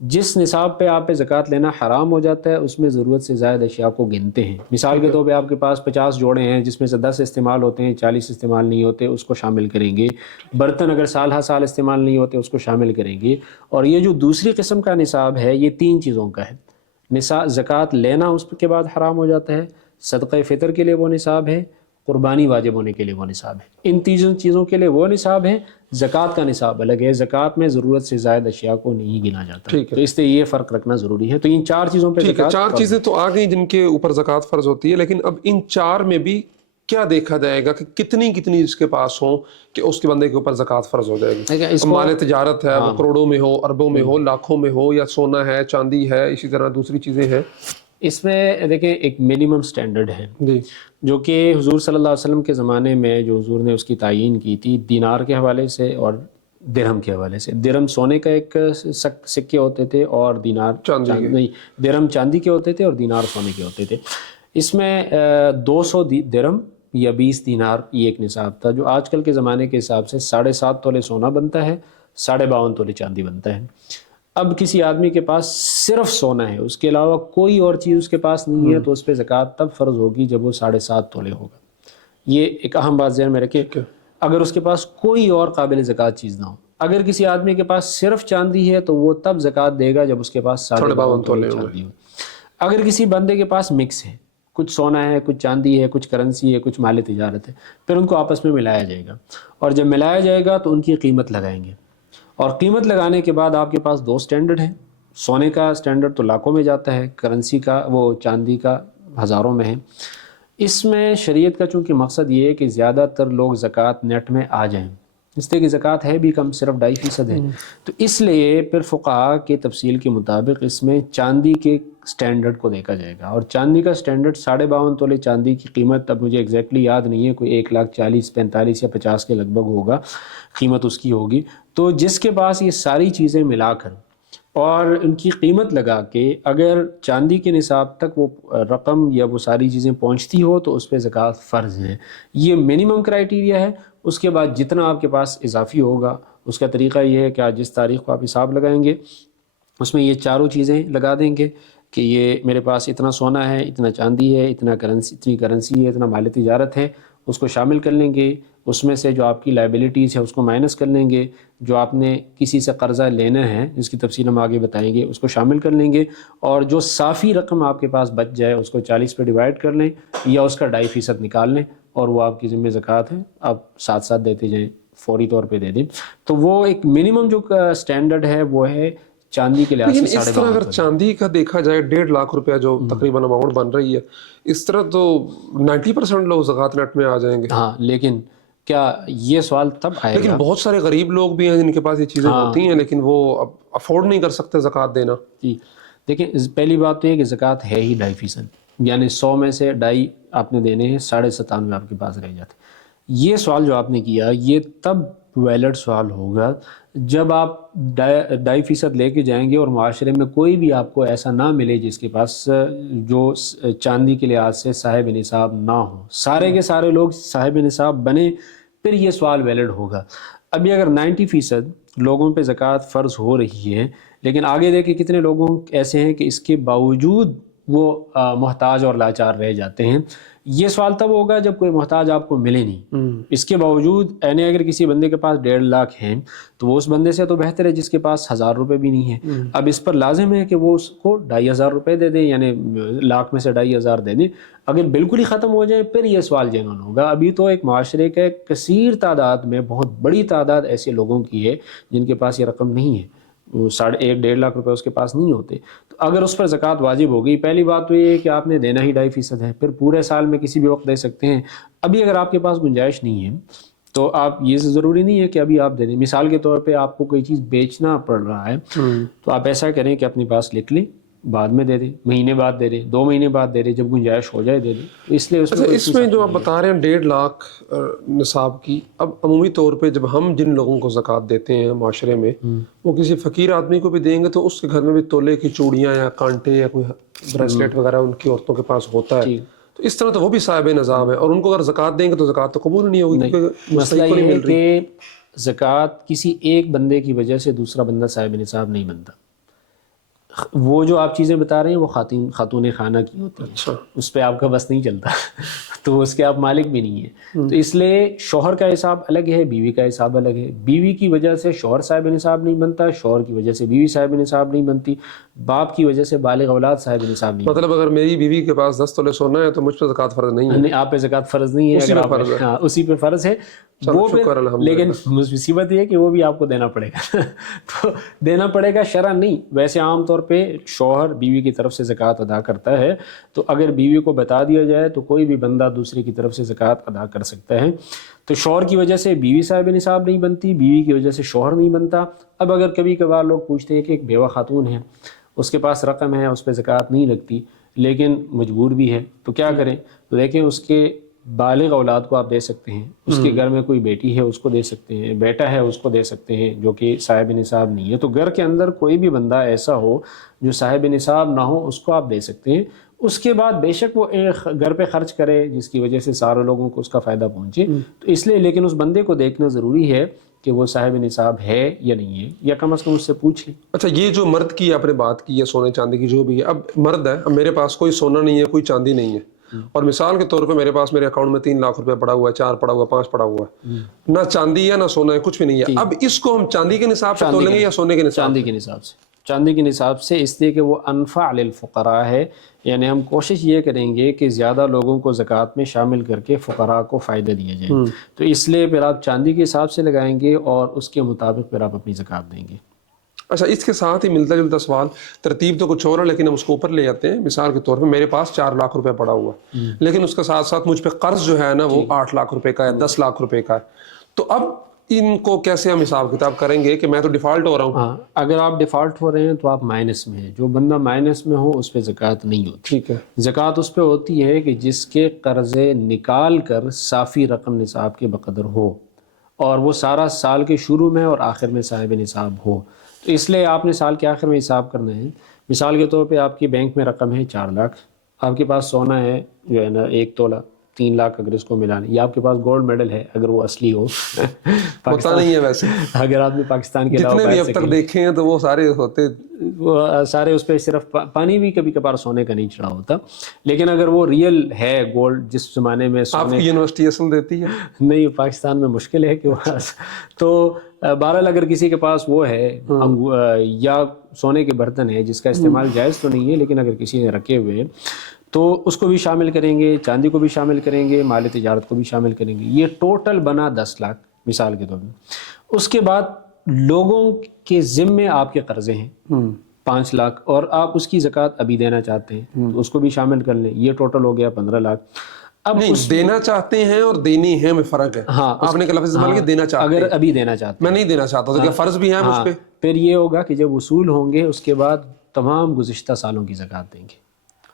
جس نصاب پہ آپ پہ زکوٰۃ لینا حرام ہو جاتا ہے اس میں ضرورت سے زائد اشیاء کو گنتے ہیں۔ مثال کے طور پہ آپ کے پاس 50 جوڑے ہیں جس میں سے 10 استعمال ہوتے ہیں، 40 استعمال نہیں ہوتے، اس کو شامل کریں گے۔ برتن اگر سال ہر سال استعمال نہیں ہوتے اس کو شامل کریں گے۔ اور یہ جو دوسری قسم کا نصاب ہے یہ 3 چیزوں کا ہے۔ نصاب زکوٰۃ لینا اس کے بعد حرام ہو جاتا ہے، صدقہ فطر کے لیے وہ نصاب ہے، قربانی واجب ہونے کے لیے وہ نصاب ہے۔ ان 3 چیزوں کے لیے وہ نصاب ہے، زکوٰۃ کا نصاب الگ ہے۔ زکوٰۃ میں ضرورت سے زائد اشیاء کو نہیں گنا جاتا، تو اس لیے یہ فرق رکھنا ضروری ہے۔ تو ان 4 چیزوں پہ زکوٰۃ، 4 چیزیں تو آ گئی جن کے اوپر زکوٰۃ فرض ہوتی ہے، لیکن اب ان 4 میں بھی کیا دیکھا جائے گا کہ کتنی اس کے پاس ہوں کہ اس کے بندے کے اوپر زکوٰۃ فرض ہو جائے گی۔ مال تجارت ہے، وہ کروڑوں میں ہو، اربوں میں ہو، لاکھوں میں ہو، یا سونا ہے، چاندی ہے، اسی طرح دوسری چیزیں ہیں۔ اس میں دیکھیں ایک منیمم سٹینڈرڈ ہے جو کہ حضور صلی اللہ علیہ وسلم کے زمانے میں جو حضور نے اس کی تعیین کی تھی، دینار کے حوالے سے اور درہم کے حوالے سے۔ درہم سونے کا ایک سکے ہوتے تھے اور دینار درہم چاندی کے ہوتے تھے اور دینار سونے کے ہوتے تھے۔ اس میں 200 درہم یا 20 دینار یہ ایک نصاب تھا، جو آج کل کے زمانے کے حساب سے 7.5 تولے سونا بنتا ہے، 52.5 تولے چاندی بنتا ہے۔ اب کسی آدمی کے پاس صرف سونا ہے، اس کے علاوہ کوئی اور چیز اس کے پاس نہیں ہے، تو اس پہ زکوٰۃ تب فرض ہوگی جب وہ 7.5 تولے ہوگا۔ یہ ایک اہم بات ذہن میں رکھیں، اگر اس کے پاس کوئی اور قابل زکوٰۃ چیز نہ ہو۔ اگر کسی آدمی کے پاس صرف چاندی ہے تو وہ تب زکوٰۃ دے گا جب اس کے پاس 52 تولے چاندی ہو۔ اگر کسی بندے کے پاس مکس ہے، کچھ سونا ہے، کچھ چاندی ہے، کچھ کرنسی ہے، کچھ مال تجارت ہے، پھر ان کو آپس میں ملایا جائے گا، اور جب ملایا جائے گا تو ان کی قیمت لگائیں گے، اور قیمت لگانے کے بعد آپ کے پاس 2 سٹینڈرڈ ہیں۔ سونے کا سٹینڈرڈ تو لاکھوں میں جاتا ہے، کرنسی کا وہ چاندی کا ہزاروں میں ہے۔ اس میں شریعت کا چونکہ مقصد یہ ہے کہ زیادہ تر لوگ زکوٰۃ نیٹ میں آ جائیں، اس لیے کہ زکوٰۃ ہے بھی کم، صرف 2.5% ہے، تو اس لیے پھر فقہاء کے تفصیل کے مطابق اس میں چاندی کے سٹینڈرڈ کو دیکھا جائے گا، اور چاندی کا سٹینڈرڈ 52.5 تولے چاندی کی قیمت، اب مجھے ایگزیکٹلی یاد نہیں ہے، کوئی 1,40,000 45 یا 50 کے لگ بھگ ہوگا قیمت اس کی ہوگی۔ تو جس کے پاس یہ ساری چیزیں ملا کر اور ان کی قیمت لگا کے اگر چاندی کے نصاب تک وہ رقم یا وہ ساری چیزیں پہنچتی ہو تو اس پہ زکوٰۃ فرض ہے۔ یہ منیمم کرائیٹیریا ہے۔ اس کے بعد جتنا آپ کے پاس اضافی ہوگا، اس کا طریقہ یہ ہے کہ آج جس تاریخ کو آپ حساب لگائیں گے اس میں یہ 4 چیزیں لگا دیں گے کہ یہ میرے پاس اتنا سونا ہے، اتنا چاندی ہے، اتنی کرنسی ہے، اتنا مال تجارت ہے، اس کو شامل کر لیں گے۔ اس میں سے جو آپ کی لائبلٹیز ہے اس کو مائنس کر لیں گے، جو آپ نے کسی سے قرضہ لینا ہے جس کی تفصیل ہم آگے بتائیں گے اس کو شامل کر لیں گے، اور جو صافی رقم آپ کے پاس بچ جائے اس کو 40 پہ ڈیوائڈ کر لیں یا اس کا 2.5% نکال لیں، اور وہ آپ کی ذمہ زکوٰۃ ہے، آپ ساتھ ساتھ دیتے جائیں، فوری طور پہ دے دیں۔ تو وہ ایک منیمم جو اسٹینڈرڈ ہے وہ ہے چاندی کے لحاظ لیکن سے اس طرح اگر چاندی کا دیکھا جائے 1.5 لاکھ روپیہ جو تقریباً اماؤنٹ بن رہی ہے، اس طرح تو 90% لوگ زکوٰۃ نیٹ میں آ جائیں گے۔ ہاں، لیکن کیا یہ سوال تب آئے لیکن گا، بہت سارے غریب لوگ بھی ہیں جن کے پاس یہ چیزیں ہوتی ہیں لیکن وہ افورڈ نہیں کر سکتے زکوٰۃ دینا۔ جی دیکھیں پہلی بات تو یہ کہ زکوٰۃ ہے ہی 2.5%، یعنی 100 میں سے 2.5 آپ نے دینے ہیں، 97.5 آپ کے پاس رہ جاتے۔ یہ سوال جو آپ نے کیا یہ تب ویلڈ سوال ہوگا جب آپ 2.5% لے کے جائیں گے اور معاشرے میں کوئی بھی آپ کو ایسا نہ ملے جس کے پاس جو چاندی کے لحاظ سے صاحب نصاب نہ ہو، سارے کے سارے لوگ صاحب نصاب بنے، پھر یہ سوال ویلڈ ہوگا۔ ابھی اگر 90% لوگوں پہ زکوٰۃ فرض ہو رہی ہے، لیکن آگے دیکھیں کتنے لوگوں ایسے ہیں کہ اس کے باوجود وہ محتاج اور لاچار رہ جاتے ہیں۔ یہ سوال تب ہوگا جب کوئی محتاج آپ کو ملے نہیں، اس کے باوجود یعنی اگر کسی بندے کے پاس 1.5 لاکھ ہیں تو وہ اس بندے سے تو بہتر ہے جس کے پاس 1000 روپے بھی نہیں ہے۔ اب اس پر لازم ہے کہ وہ اس کو 2500 روپے دے دے، یعنی لاکھ میں سے 2500 دے دیں۔ اگر بالکل ہی ختم ہو جائے پھر یہ سوال جنون ہوگا۔ ابھی تو ایک معاشرے کے کثیر تعداد میں بہت بڑی تعداد ایسے لوگوں کی ہے جن کے پاس یہ رقم نہیں ہے، وہ 1.5 لاکھ روپے اس کے پاس نہیں ہوتے۔ تو اگر اس پر زکوٰۃ واجب ہو گئی، پہلی بات تو یہ ہے کہ آپ نے دینا ہی 2.5% ہے، پھر پورے سال میں کسی بھی وقت دے سکتے ہیں۔ ابھی اگر آپ کے پاس گنجائش نہیں ہے تو آپ یہ ضروری نہیں ہے کہ ابھی آپ دے دیں۔ مثال کے طور پہ آپ کو کوئی چیز بیچنا پڑ رہا ہے تو آپ ایسا کریں کہ اپنے پاس لکھ لیں، بعد میں دے دیں، مہینے بعد دے دیں، 2 مہینے بعد دے دیں، جب گنجائش ہو جائے دے دیں۔ اس لیے اس میں جو آپ بتا رہے ہیں 1.5 لاکھ نصاب کی، اب عمومی طور پہ جب ہم جن لوگوں کو زکوٰۃ دیتے ہیں معاشرے میں، وہ کسی فقیر آدمی کو بھی دیں گے تو اس کے گھر میں بھی تولے کی چوڑیاں یا کانٹے یا کوئی بریسلیٹ وغیرہ ان کی عورتوں کے پاس ہوتا ہے، تو اس طرح تو وہ بھی صاحب نصاب ہے، اور ان کو اگر زکوٰۃ دیں گے تو زکوٰۃ تو قبول نہیں ہوگی کیونکہ مسئلہ یہ ہے کہ زکوٰۃ کسی ایک بندے کی وجہ سے دوسرا بندہ صاحب نصاب نہیں بنتا۔ وہ جو آپ چیزیں بتا رہے ہیں وہ خاتون خانہ کی ہوتی ہیں، اس پہ آپ کا بس نہیں چلتا تو اس کے آپ مالک بھی نہیں ہیں۔ تو اس لیے شوہر کا حساب الگ ہے، بیوی کا حساب الگ ہے۔ بیوی کی وجہ سے شوہر صاحب نصاب نہیں بنتا، شوہر کی وجہ سے بیوی صاحب نصاب نہیں بنتی، باپ کی وجہ سے بالغ اولاد صاحب نصاب نہیں۔ مطلب اگر میری بیوی کے پاس 10 تولے سونا ہے تو مجھ پہ زکوٰۃ فرض نہیں ہے؟ آپ پہ زکوٰۃ فرض نہیں ہے، اگر آپ اسی پہ فرض ہے وہ، لیکن مصیبت یہ ہے کہ وہ بھی آپ کو دینا پڑے گا تو دینا پڑے گا شرعاً نہیں، ویسے عام طور پہ شوہر بیوی کی طرف سے زکوٰۃ ادا کرتا ہے، تو اگر بیوی کو بتا دیا جائے تو کوئی بھی بندہ دوسرے کی طرف سے زکوٰۃ ادا کر سکتا ہے۔ تو شوہر کی وجہ سے بیوی صاحب نصاب نہیں بنتی، بیوی کی وجہ سے شوہر نہیں بنتا۔ اب اگر کبھی کبھار لوگ پوچھتے ہیں کہ ایک بیوہ خاتون ہے، اس کے پاس رقم ہے، اس پہ زکوٰۃ نہیں لگتی لیکن مجبور بھی ہے، تو کیا کریں؟ تو دیکھیں اس کے بالغ اولاد کو آپ دے سکتے ہیں، اس کے گھر میں کوئی بیٹی ہے اس کو دے سکتے ہیں، بیٹا ہے اس کو دے سکتے ہیں جو کہ صاحب نصاب نہیں ہے۔ تو گھر کے اندر کوئی بھی بندہ ایسا ہو جو صاحب نصاب نہ ہو اس کو آپ دے سکتے ہیں۔ اس کے بعد بے شک وہ گھر پہ خرچ کرے جس کی وجہ سے سارے لوگوں کو اس کا فائدہ پہنچے، تو اس لیے لیکن اس بندے کو دیکھنا ضروری ہے کہ وہ صاحب نصاب ہے یا نہیں ہے، یا کم از کم اس سے پوچھ لیں۔ اچھا، یہ جو مرد کی آپ نے بات کی ہے سونے چاندی کی جو بھی ہے، اب مرد ہے، اب میرے پاس کوئی سونا نہیں ہے، کوئی چاندی نہیں ہے، اور مثال کے طور پہ میرے پاس میرے اکاؤنٹ میں 3 لاکھ روپے پڑا ہوا ہے، 4 پڑا ہوا ہے، 5 پڑا ہوا ہے، نہ چاندی ہے نہ سونا ہے، کچھ بھی نہیں ہے، اب اس کو ہم چاندی کے نصاب سے تولیں گے یا سونے کے نصاب؟ چاندی کے نصاب سے، چاندی کے نصاب سے، اس لیے کہ وہ انفع للفقراء ہے، یعنی ہم کوشش یہ کریں گے کہ زیادہ لوگوں کو زکوٰۃ میں شامل کر کے فقراء کو فائدہ دیا جائے، تو اس لیے پھر آپ چاندی کے حساب سے لگائیں گے اور اس کے مطابق پھر آپ اپنی زکوٰۃ دیں گے۔ اچھا، اس کے ساتھ ہی ملتا جلتا سوال، ترتیب تو کچھ اور ہے لیکن ہم اس کو اوپر لے جاتے ہیں۔ مثال کے طور پہ میرے پاس 4 لاکھ روپے پڑا ہوا ہے، لیکن اس کے ساتھ ساتھ مجھ پہ قرض جو ہے نا وہ 8 لاکھ روپے کا ہے، 10 لاکھ روپے کا ہے، تو اب ان کو کیسے ہم حساب کتاب کریں گے کہ میں تو ڈیفالٹ ہو رہا ہوں؟ ہاں، اگر آپ ڈیفالٹ ہو رہے ہیں تو آپ مائنس میں ہیں، جو بندہ مائنس میں ہو اس پہ زکوٰۃ نہیں ہوتی۔ ٹھیک ہے، زکوٰۃ اس پہ ہوتی ہے کہ جس کے قرضے نکال کر صافی رقم نصاب کے بقدر ہو، اور وہ سارا سال کے شروع میں اور آخر میں صاحب نصاب ہو۔ تو اس لیے آپ نے سال کے آخر میں حساب کرنا ہے۔ مثال کے طور پہ آپ کی بینک میں رقم ہے 4 لاکھ، آپ کے پاس سونا ہے جو ہے نا 1 تولہ، 3 لاکھ اگر اس کو ملانا، یا آپ کے پاس گولڈ میڈل ہے اگر وہ اصلی ہو پتہ نہیں ہے ویسے اگر آپ نے پاکستان کے علاوہ جتنے بھی اب تک دیکھے ہیں تو وہ سارے ہوتے وہ سارے اس پہ صرف پانی بھی کبھی کبھار سونے کا نہیں چڑھا ہوتا، لیکن اگر وہ ریئل ہے گولڈ جس زمانے میں آپ کی یونیورسٹی اصل دیتی ہے نہیں، پاکستان میں مشکل ہے کہ وہ تو بہرحال اگر کسی کے پاس وہ ہے یا سونے کے برتن ہے جس کا استعمال جائز تو نہیں ہے، لیکن اگر کسی نے رکھے ہوئے تو اس کو بھی شامل کریں گے، چاندی کو بھی شامل کریں گے، مال تجارت کو بھی شامل کریں گے، یہ ٹوٹل بنا 10 لاکھ مثال کے طور پر۔ اس کے بعد لوگوں کے ذمے آپ کے قرضے ہیں 5 لاکھ اور آپ اس کی زکوٰۃ ابھی دینا چاہتے ہیں تو اس کو بھی شامل کر لیں، یہ ٹوٹل ہو گیا 15 لاکھ۔ اب نہیں، دینا چاہتے ہیں اور دینی ہے میں فرق ہے۔ ہاں، آپ نے لفظ استعمال کیا دینا چاہتے ہیں، اگر ابھی دینا چاہتے میں نہیں دینا چاہتا تو کیا فرض بھی ہے مجھ پہ؟ پھر یہ ہوگا کہ جب وصول ہوں گے اس کے بعد تمام گزشتہ سالوں کی زکوٰۃ دیں گے۔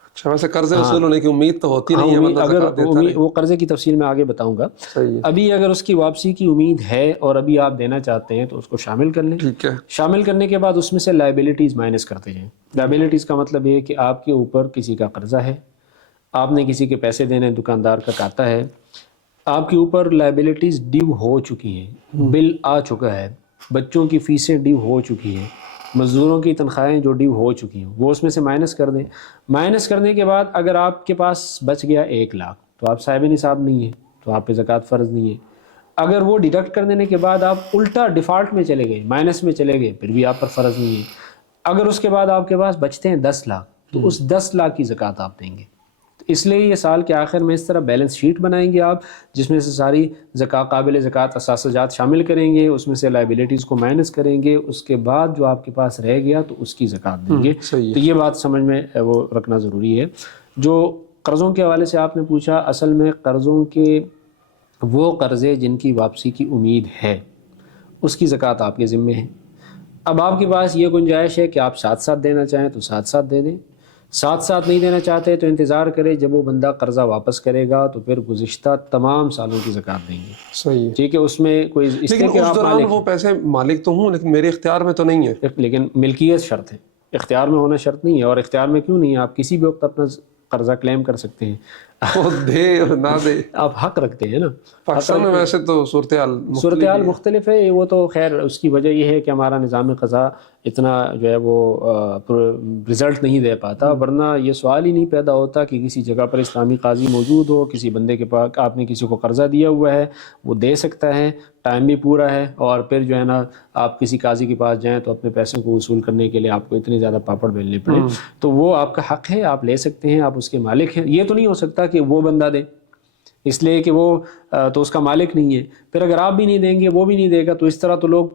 اچھا، ویسے قرض وصول ہونے کی امید تو ہوتی نہیں ہے، اگر وہ قرضے کی تفصیل میں آگے بتاؤں گا۔ ابھی اگر اس کی واپسی کی امید ہے اور ابھی آپ دینا چاہتے ہیں تو اس کو شامل کر لیں۔ ٹھیک ہے، شامل کرنے کے بعد اس میں سے لائبلٹیز مائنس کرتے جائیں۔ لائبلٹیز کا مطلب یہ ہے کہ آپ کے اوپر کسی کا قرضہ ہے، آپ نے کسی کے پیسے دینے، دکاندار کا کاتا ہے، آپ کے اوپر لائبلٹیز ڈیو ہو چکی ہیں، بل آ چکا ہے، بچوں کی فیسیں ڈیو ہو چکی ہیں، مزدوروں کی تنخواہیں جو ڈیو ہو چکی ہیں وہ اس میں سے مائنس کر دیں۔ مائنس کرنے کے بعد اگر آپ کے پاس بچ گیا 1 لاکھ تو آپ صاحب نصاب نہیں ہیں، تو آپ پہ زکوٰۃ فرض نہیں ہے۔ اگر وہ ڈیڈکٹ کر دینے کے بعد آپ الٹا ڈیفالٹ میں چلے گئے، مائنس میں چلے گئے، پھر بھی آپ پر فرض نہیں ہے۔ اگر اس کے بعد آپ کے پاس بچتے ہیں 10 لاکھ تو اس 10 لاکھ کی زکوٰۃ آپ دیں گے۔ اس لیے یہ سال کے آخر میں اس طرح بیلنس شیٹ بنائیں گے آپ، جس میں سے ساری قابل زکوٰۃ اثاثہ جات شامل کریں گے، اس میں سے لائبلٹیز کو مائنس کریں گے، اس کے بعد جو آپ کے پاس رہ گیا تو اس کی زکوٰۃ دیں گے۔ تو یہ بات سمجھ میں وہ رکھنا ضروری ہے۔ جو قرضوں کے حوالے سے آپ نے پوچھا، اصل میں قرضوں کے وہ قرضے جن کی واپسی کی امید ہے اس کی زکوٰۃ آپ کے ذمے ہے۔ اب آپ کے پاس یہ گنجائش ہے کہ آپ ساتھ ساتھ دینا چاہیں تو ساتھ ساتھ دے دیں، ساتھ ساتھ نہیں دینا چاہتے تو انتظار کرے، جب وہ بندہ قرضہ واپس کرے گا تو پھر گزشتہ تمام سالوں کی زکوٰۃ دیں گے۔ صحیح ہے، ٹھیک ہے، اس میں کوئی اس لیکن اس دوران وہ پیسے مالک تو ہوں لیکن میرے اختیار میں تو نہیں ہے۔ لیکن ملکیت شرط ہے، اختیار میں ہونا شرط نہیں ہے، اور اختیار میں کیوں نہیں ہے؟ آپ کسی بھی وقت اپنا قرضہ کلیم کر سکتے ہیں، وہ دے اور نہ دے، آپ حق رکھتے ہیں نا۔ پاکستان میں ویسے تو صورتحال مختلف ہے، وہ تو خیر اس کی وجہ یہ ہے کہ ہمارا نظام قضا اتنا جو ہے وہ رزلٹ نہیں دے پاتا، ورنہ یہ سوال ہی نہیں پیدا ہوتا کہ کسی جگہ پر اسلامی قاضی موجود ہو، کسی بندے کے پاس آپ نے کسی کو قرضہ دیا ہوا ہے، وہ دے سکتا ہے، ٹائم بھی پورا ہے، اور پھر جو ہے نا آپ کسی قاضی کے پاس جائیں تو اپنے پیسوں کو وصول کرنے کے لیے آپ کو اتنے زیادہ پاپڑ بیلنے پڑے، تو وہ آپ کا حق ہے، آپ لے سکتے ہیں، آپ اس کے مالک ہیں۔ یہ تو نہیں ہو سکتا کہ وہ بندہ دے، اس لیے کہ وہ تو اس کا مالک نہیں ہے، پھر اگر آپ بھی نہیں دیں گے وہ بھی نہیں دے گا، تو اس طرح تو لوگ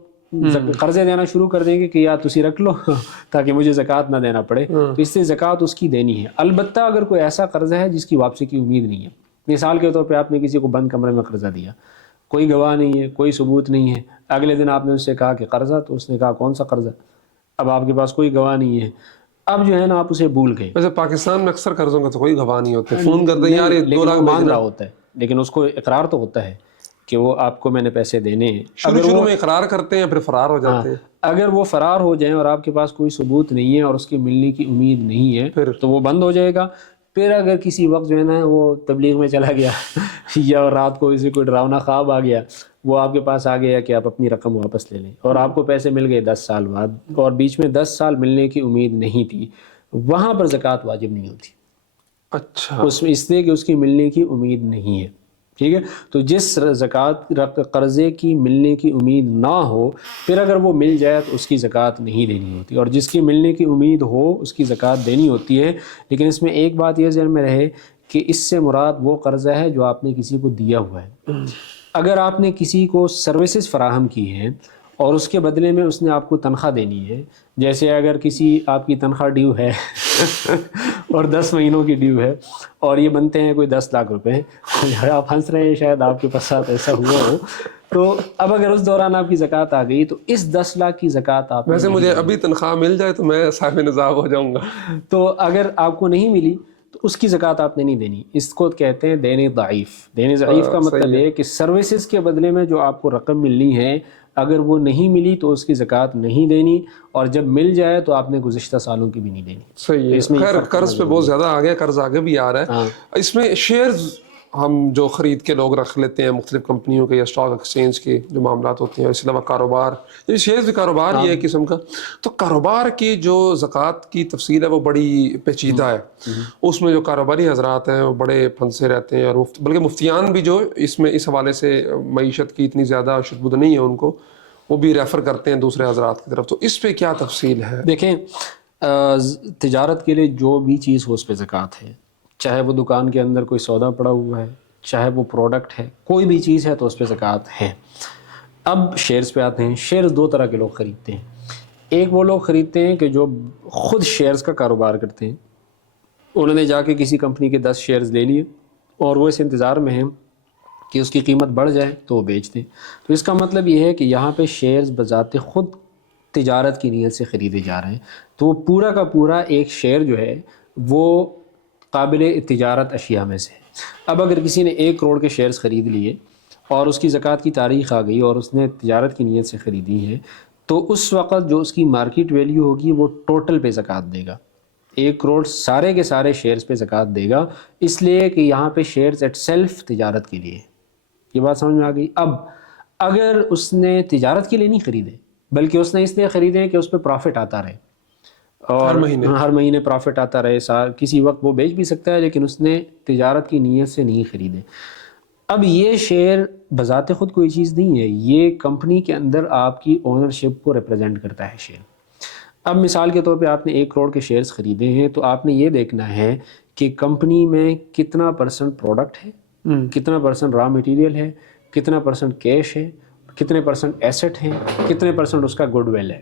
قرضے دینا شروع کر دیں گے کہ یا تسی رکھ لو تاکہ مجھے زکوٰۃ نہ دینا پڑے، تو اس سے زکوٰۃ اس کی دینی ہے۔ البتہ اگر کوئی ایسا قرضہ ہے جس کی واپسی کی امید نہیں ہے، مثال کے طور پہ آپ نے کسی کو بند کمرے میں قرضہ دیا، کوئی گواہ نہیں ہے، کوئی ثبوت نہیں ہے، اگلے دن آپ نے اس سے کہا کہ قرضہ، تو اس نے کہا کون سا قرضہ، اب آپ کے پاس کوئی گواہ نہیں ہے، اب جو ہے نا آپ اسے بھول گئے۔ ویسے پاکستان میں اکثر قرضوں کا تو کوئی گواہ نہیں ہوتے، فون کرتے ہیں یار یہ 2 لاکھ مانگ رہا ہوتا ہے، لیکن اس کو اقرار تو ہوتا ہے کہ وہ آپ کو میں نے پیسے دینے ہیں۔ شروع میں اقرار کرتے ہیں پھر فرار ہو جاتے ہیں۔ اگر وہ فرار ہو جائیں اور آپ کے پاس کوئی ثبوت نہیں ہے اور اس کے ملنے کی امید نہیں ہے تو وہ بند ہو جائے گا۔ پھر اگر کسی وقت جو ہے نا وہ تبلیغ میں چلا گیا یا رات کو اسے کوئی ڈراؤنا خواب آ گیا، وہ آپ کے پاس آ گیا کہ آپ اپنی رقم واپس لے لیں، اور آپ کو پیسے مل گئے 10 سال بعد اور بیچ میں 10 سال ملنے کی امید نہیں تھی، وہاں پر زکوٰۃ واجب نہیں ہوتی۔ اچھا، اس میں اس لیے کہ اس کی ملنے کی امید نہیں ہے، ٹھیک ہے۔ تو جس زکوٰۃ قرضے کی ملنے کی امید نہ ہو، پھر اگر وہ مل جائے تو اس کی زکوٰۃ نہیں دینی ہوتی، اور جس کی ملنے کی امید ہو اس کی زکوٰۃ دینی ہوتی ہے۔ لیکن اس میں ایک بات یہ ذہن میں رہے کہ اس سے مراد وہ قرضہ ہے جو آپ نے کسی کو دیا ہوا ہے۔ اگر آپ نے کسی کو سروسز فراہم کی ہیں اور اس کے بدلے میں اس نے آپ کو تنخواہ دینی ہے، جیسے اگر کسی آپ کی تنخواہ ڈیو ہے اور 10 مہینوں کی ڈیو ہے اور یہ بنتے ہیں کوئی 10 لاکھ روپے، آپ ہنس رہے ہیں، شاید آپ کے ساتھ ایسا ہوا ہو، تو اب اگر اس دوران آپ کی زکوٰۃ آ گئی تو اس 10 لاکھ کی زکوٰۃ آپ، ویسے مجھے ابھی تنخواہ مل جائے تو میں صاحب نصاب ہو جاؤں گا، تو اگر آپ کو نہیں ملی تو اس کی زکوٰۃ آپ نے نہیں دینی۔ اس کو کہتے ہیں دین ضعیف۔ دین ضعیف کا مطلب ہے کہ سروسز کے بدلے میں جو آپ کو رقم ملنی ہے، اگر وہ نہیں ملی تو اس کی زکوٰۃ نہیں دینی، اور جب مل جائے تو آپ نے گزشتہ سالوں کی بھی نہیں دینی۔ صحیح ہے۔ خیر قرض پہ بہت زیادہ آ گیا، قرض آگے بھی آ رہا ہے۔ اس میں شیئرز ہم جو خرید کے لوگ رکھ لیتے ہیں مختلف کمپنیوں کے یا اسٹاک ایکسچینج کے جو معاملات ہوتے ہیں، اس کے علاوہ کاروبار، یہ شیئرز بھی کاروبار ہی ہے ایک قسم کا. تو کاروبار کی جو زکوٰۃ کی تفصیل ہے وہ بڑی پیچیدہ ہے. اس میں جو کاروباری حضرات ہیں وہ بڑے پھنسے رہتے ہیں، اور بلکہ مفتیان بھی جو اس میں اس حوالے سے معیشت کی اتنی زیادہ شدت نہیں ہے ان کو، وہ بھی ریفر کرتے ہیں دوسرے حضرات کی طرف. تو اس پہ کیا تفصیل ہے؟ دیکھیں تجارت کے لیے جو بھی چیز ہو اس پہ زکوٰۃ ہے، چاہے وہ دکان کے اندر کوئی سودا پڑا ہوا ہے، چاہے وہ پروڈکٹ ہے، کوئی بھی چیز ہے تو اس پہ زکوٰۃ ہے. اب شیئرز پہ آتے ہیں. شیئرز دو طرح کے لوگ خریدتے ہیں. ایک وہ لوگ خریدتے ہیں کہ جو خود شیئرز کا کاروبار کرتے ہیں، انہوں نے جا کے کسی کمپنی کے 10 شیئرز لے لیے اور وہ اس انتظار میں ہیں کہ اس کی قیمت بڑھ جائے تو وہ بیچ دیں. تو اس کا مطلب یہ ہے کہ یہاں پہ شیئرز بذات خود تجارت کی نیت سے خریدے جا رہے ہیں. تو وہ پورا کا پورا ایک شیئر جو ہے وہ قابل تجارت اشیاء میں سے ہے. اب اگر کسی نے 1 کروڑ کے شیئرز خرید لیے اور اس کی زکوٰۃ کی تاریخ آ گئی اور اس نے تجارت کی نیت سے خریدی ہے، تو اس وقت جو اس کی مارکیٹ ویلیو ہوگی وہ ٹوٹل پہ زکوٰۃ دے گا. 1 کروڑ سارے کے سارے شیئرز پہ زکوٰۃ دے گا، اس لیے کہ یہاں پہ شیئرز ایٹ سیلف تجارت کے لیے. یہ بات سمجھ میں آ گئی؟ اب اگر اس نے تجارت کے لیے نہیں خریدے بلکہ اس نے اس لیے خریدے کہ اس پہ پروفٹ آتا رہے اور ہر مہینے پروفٹ آتا رہے، کسی وقت وہ بیچ بھی سکتا ہے، لیکن اس نے تجارت کی نیت سے نہیں خریدے. اب یہ شیئر بذات خود کوئی چیز نہیں ہے، یہ کمپنی کے اندر آپ کی اونرشپ کو ریپرزینٹ کرتا ہے شیئر. اب مثال کے طور پہ آپ نے 1 کروڑ کے شیئرز خریدے ہیں تو آپ نے یہ دیکھنا ہے کہ کمپنی میں کتنا % پروڈکٹ ہے، کتنا % را مٹیریل ہے، کتنا % کیش ہے، کتنے % ایسٹ ہیں، کتنے % اس کا گڈ ول ہے.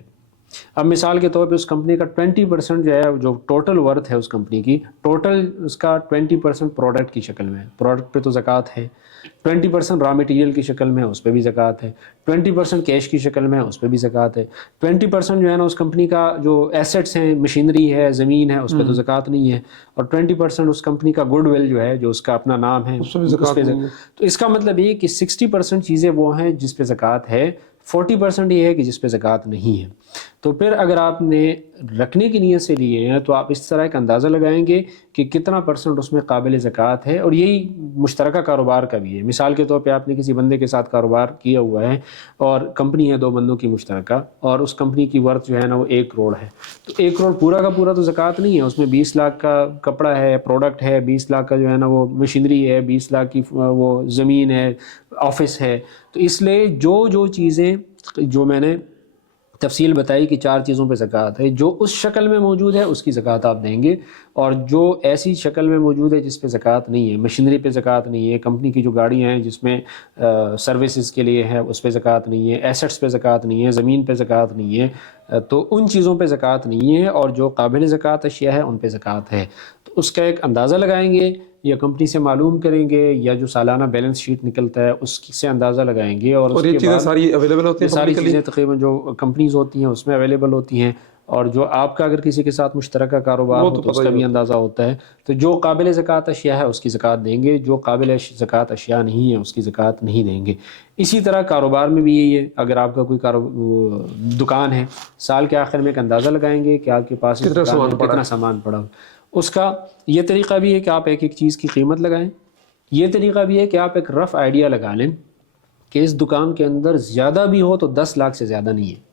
اب مثال کے طور پہ اس کمپنی کا 20% جو ہے، جو ٹوٹل ورتھ ہے اس کمپنی کی، ٹوٹل اس کا 20% پروڈکٹ کی شکل میں ہے، پروڈکٹ پہ تو زکوٰۃ ہے. 20% را مٹیریل کی شکل میں ہے، اس پہ بھی زکوٰۃ ہے. 20% کیش کی شکل میں ہے، اس پہ بھی زکوٰۃ ہے. 20% جو ہے نا اس کمپنی کا جو ایسٹس ہیں، مشینری ہے، زمین ہے، اس پہ تو زکوٰۃ نہیں ہے. اور 20% اس کمپنی کا گڈ ول جو ہے، جو اس کا اپنا نام ہے، اس پہ. تو اس کا مطلب یہ کہ 60% چیزیں وہ ہیں جس پہ زکوٰۃ ہے، 40% یہ ہے کہ جس پہ زکوٰۃ نہیں ہے. تو پھر اگر آپ نے رکھنے کی نیت سے لیے ہیں تو آپ اس طرح کا اندازہ لگائیں گے کہ کتنا % اس میں قابل زکوٰۃ ہے. اور یہی مشترکہ کاروبار کا بھی ہے. مثال کے طور پہ آپ نے کسی بندے کے ساتھ کاروبار کیا ہوا ہے اور کمپنی ہے 2 بندوں کی مشترکہ، اور اس کمپنی کی ورتھ جو ہے نا وہ 1 کروڑ ہے. تو 1 کروڑ پورا کا پورا تو زکوٰۃ نہیں ہے، اس میں 20 لاکھ کا کپڑا ہے، پروڈکٹ ہے، 20 لاکھ کا جو ہے نا وہ مشینری ہے، 20 لاکھ کی وہ زمین ہے، آفس ہے. تو اس لیے جو چیزیں جو میں نے تفصیل بتائی کہ 4 چیزوں پہ زکوٰۃ ہے، جو اس شکل میں موجود ہے اس کی زکوٰۃ آپ دیں گے. اور جو ایسی شکل میں موجود ہے جس پہ زکوٰۃ نہیں ہے، مشینری پہ زکوٰۃ نہیں ہے، کمپنی کی جو گاڑیاں ہیں جس میں سروسز کے لیے ہے اس پہ زکوٰۃ نہیں ہے، ایسٹس پہ زکوٰۃ نہیں ہے، زمین پہ زکوٰۃ نہیں ہے، تو ان چیزوں پہ زکوٰۃ نہیں ہے. اور جو قابل زکوٰۃ اشیاء ہے ان پہ زکوٰۃ ہے. تو اس کا ایک اندازہ لگائیں گے، یا کمپنی سے معلوم کریں گے، یا جو سالانہ بیلنس شیٹ نکلتا ہے اس سے اندازہ لگائیں گے. اور یہ چیزیں ساری اویلیبل ہوتی ہیں، ساری چیزیں تقریباً جو کمپنیز ہوتی ہیں اس میں اویلیبل ہوتی ہیں. اور جو آپ کا اگر کسی کے ساتھ مشترکہ کاروبار ہو تو اس کا بھی اندازہ ہوتا ہے. تو جو قابل زکوٰۃ اشیاء ہے اس کی زکوٰۃ دیں گے، جو قابل زکوٰۃ اشیاء نہیں ہے اس کی زکوٰۃ نہیں دیں گے. اسی طرح کاروبار میں بھی یہی ہے. اگر آپ کا کوئی دکان ہے، سال کے آخر میں ایک اندازہ لگائیں گے کہ آپ کے پاس کتنا سامان پڑا ہو. اس کا یہ طریقہ بھی ہے کہ آپ ایک چیز کی قیمت لگائیں. یہ طریقہ بھی ہے کہ آپ ایک رف آئیڈیا لگا لیں کہ اس دکان کے اندر زیادہ بھی ہو تو 10 لاکھ سے زیادہ نہیں ہے.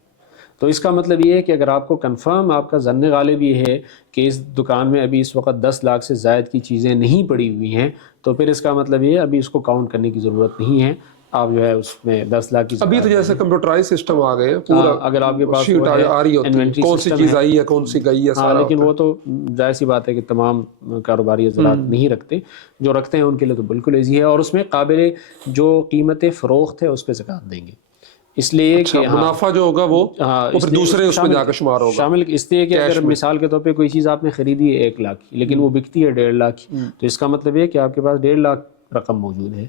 تو اس کا مطلب یہ ہے کہ اگر آپ کو کنفرم، آپ کا ظن غالب یہ ہے کہ اس دکان میں ابھی اس وقت 10 لاکھ سے زائد کی چیزیں نہیں پڑی ہوئی ہیں، تو پھر اس کا مطلب یہ ہے ابھی اس کو کاؤنٹ کرنے کی ضرورت نہیں ہے. آپ جو ہے اس میں 10 لاکھ کی ابھی تو جیسے کمپیوٹرائز سسٹم آ گئے ہیں، پورا اگر آپ کے پاس شیٹ آ رہی ہوتی ہے کون سی چیز آئی ہے کون سی گئی ہے سارا. لیکن وہ تو ظاہر سی بات ہے کہ تمام کاروباری حضرات نہیں رکھتے. جو رکھتے ہیں ان کے لیے تو بالکل ایزی ہے. اور اس میں قابل جو قیمت فروخت ہے اس پہ زکوٰۃ دیں گے. اس لیے کہ منافع جو ہوگا وہ پھر دوسرے اس میں جا کے شمار ہوگا. شامل اس لیے کہ اگر مثال کے طور پہ کوئی چیز آپ نے خریدی ہے 1 لاکھ کی لیکن وہ بکتی ہے 1.5 لاکھ کی، تو اس کا مطلب یہ کہ آپ کے پاس 1.5 لاکھ رقم موجود ہے.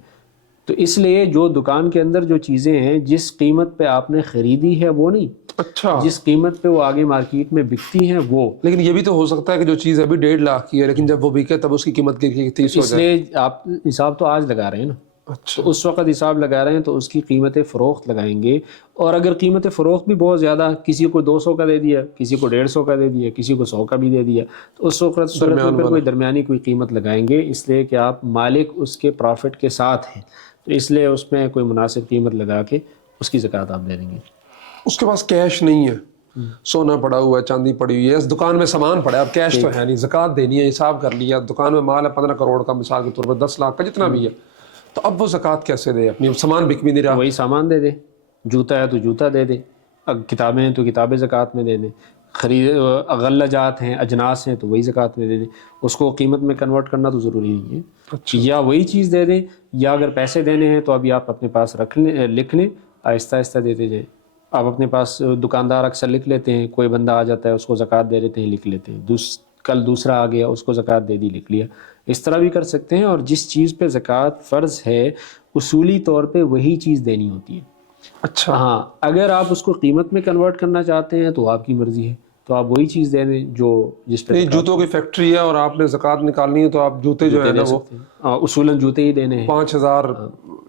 تو اس لیے جو دکان کے اندر جو چیزیں ہیں جس قیمت پہ آپ نے خریدی ہے وہ نہیں، اچھا جس قیمت پہ وہ آگے مارکیٹ میں بکتی ہیں وہ. لیکن یہ بھی تو ہو سکتا ہے کہ جو چیز ابھی 1.5 لاکھ کی ہے لیکن جب وہ بکے تب اس کی قیمت 30 ہو جائے. اس لیے آپ حساب تو آج لگا رہے ہیں نا. اچھا، تو اس وقت حساب لگا رہے ہیں تو اس کی قیمت فروخت لگائیں گے، اور اگر قیمت فروخت بھی بہت زیادہ، کسی کو 200 کا دے دیا، کسی کو 150 کا دے دیا، کسی کو 100 کا بھی دے دیا، تو اس وقت صورت میں پھر کوئی درمیانی کوئی قیمت لگائیں گے، اس لیے کہ آپ مالک اس کے پرافٹ کے ساتھ ہیں، تو اس لیے اس میں کوئی مناسب قیمت لگا کے اس کی زکوٰۃ آپ دے دیں گے۔ اس کے پاس کیش نہیں ہے، سونا پڑا ہوا ہے، چاندی پڑی ہوئی ہے، اس دکان میں سامان پڑا ہے، اب کیش تو ہے نہیں، زکوٰۃ دینی ہے، حساب کر لیا، دکان میں مال ہے 15 کروڑ کا مثال کے طور پر، 10 لاکھ کا جتنا بھی ہے، تو اب وہ زکوٰۃ کیسے دے؟ اپنی سامان بک بھی نہیں رہا۔ وہی سامان دے دے، جوتا ہے تو جوتا دے دے، کتابیں ہیں تو کتابیں زکوٰۃ میں دے دیں، غلہ جات ہیں، اجناس ہیں تو وہی زکوٰۃ میں دے دیں، اس کو قیمت میں کنورٹ کرنا تو ضروری نہیں ہے، یا وہی چیز دے دیں، یا اگر پیسے دینے ہیں تو ابھی آپ اپنے پاس رکھ لیں، لکھ لیں، آہستہ آہستہ دیتے جائیں۔ آپ اپنے پاس دکاندار اکثر لکھ لیتے ہیں، کوئی بندہ آ جاتا ہے اس کو زکوٰۃ دے دیتے ہیں، لکھ لیتے ہیں، کل دوسرا آ گیا اس کو زکوٰۃ دے دی، لکھ لیا، اس طرح بھی کر سکتے ہیں۔ اور جس چیز پہ زکوٰۃ فرض ہے اصولی طور پہ وہی چیز دینی ہوتی ہے۔ اچھا، ہاں، اگر آپ اس کو قیمت میں کنورٹ کرنا چاہتے ہیں تو آپ کی مرضی ہے، تو آپ وہی چیز دے دیں جو جس پہ جوتوں کی فیکٹری ہے اور آپ نے زکوٰۃ نکالنی ہے تو آپ جوتے جو ہے نا وہ اصولاً جوتے ہی دینے ہیں، 5000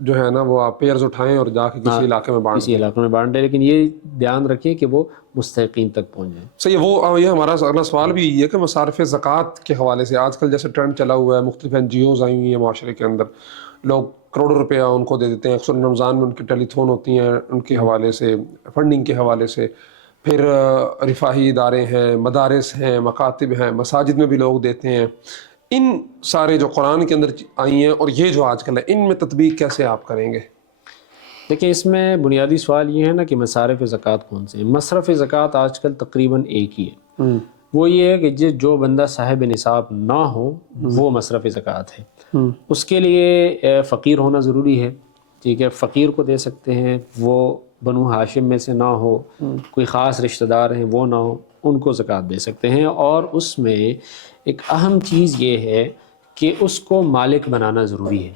جو ہے نا وہ آپ پیئرز اٹھائیں اور جا کے کسی علاقے میں بانٹ کسی علاقے میں بانٹ دیں، لیکن یہ دھیان رکھیں کہ وہ مستحقین تک پہنچ جائیں۔ صحیح، وہ یہ ہمارا اگلا سوال بھی یہ ہے کہ مصارف زکوٰۃ کے حوالے سے آج کل جیسے ٹرینڈ چلا ہوا ہے، مختلف NGOز آئی ہوئی ہیں معاشرے کے اندر، لوگ کروڑوں روپیہ ان کو دے دیتے ہیں، اکثر رمضان میں ان کی ٹیلی تھون ہوتی ہیں ان کے حوالے سے، فنڈنگ کے حوالے سے، پھر رفاہی ادارے ہیں، مدارس ہیں، مکاتب ہیں، مساجد میں بھی لوگ دیتے ہیں۔ ان سارے جو قرآن کے اندر آئی ہیں اور یہ جو آج کل ہے، ان میں تطبیق کیسے آپ کریں گے؟ دیکھیں، اس میں بنیادی سوال یہ ہے نا کہ مصارف زکوٰۃ کون سے ہیں۔ مصرف زکوٰۃ آج کل تقریباً ایک ہی ہے، وہ یہ ہے کہ جو بندہ صاحب نصاب نہ ہو وہ مصرف زکوٰۃ ہے، اس کے لیے فقیر ہونا ضروری ہے، ٹھیک ہے، فقیر کو دے سکتے ہیں، وہ بنو ہاشم میں سے نہ ہو، کوئی خاص رشتہ دار ہیں وہ نہ ہو، ان کو زکوٰۃ دے سکتے ہیں۔ اور اس میں ایک اہم چیز یہ ہے کہ اس کو مالک بنانا ضروری ہے۔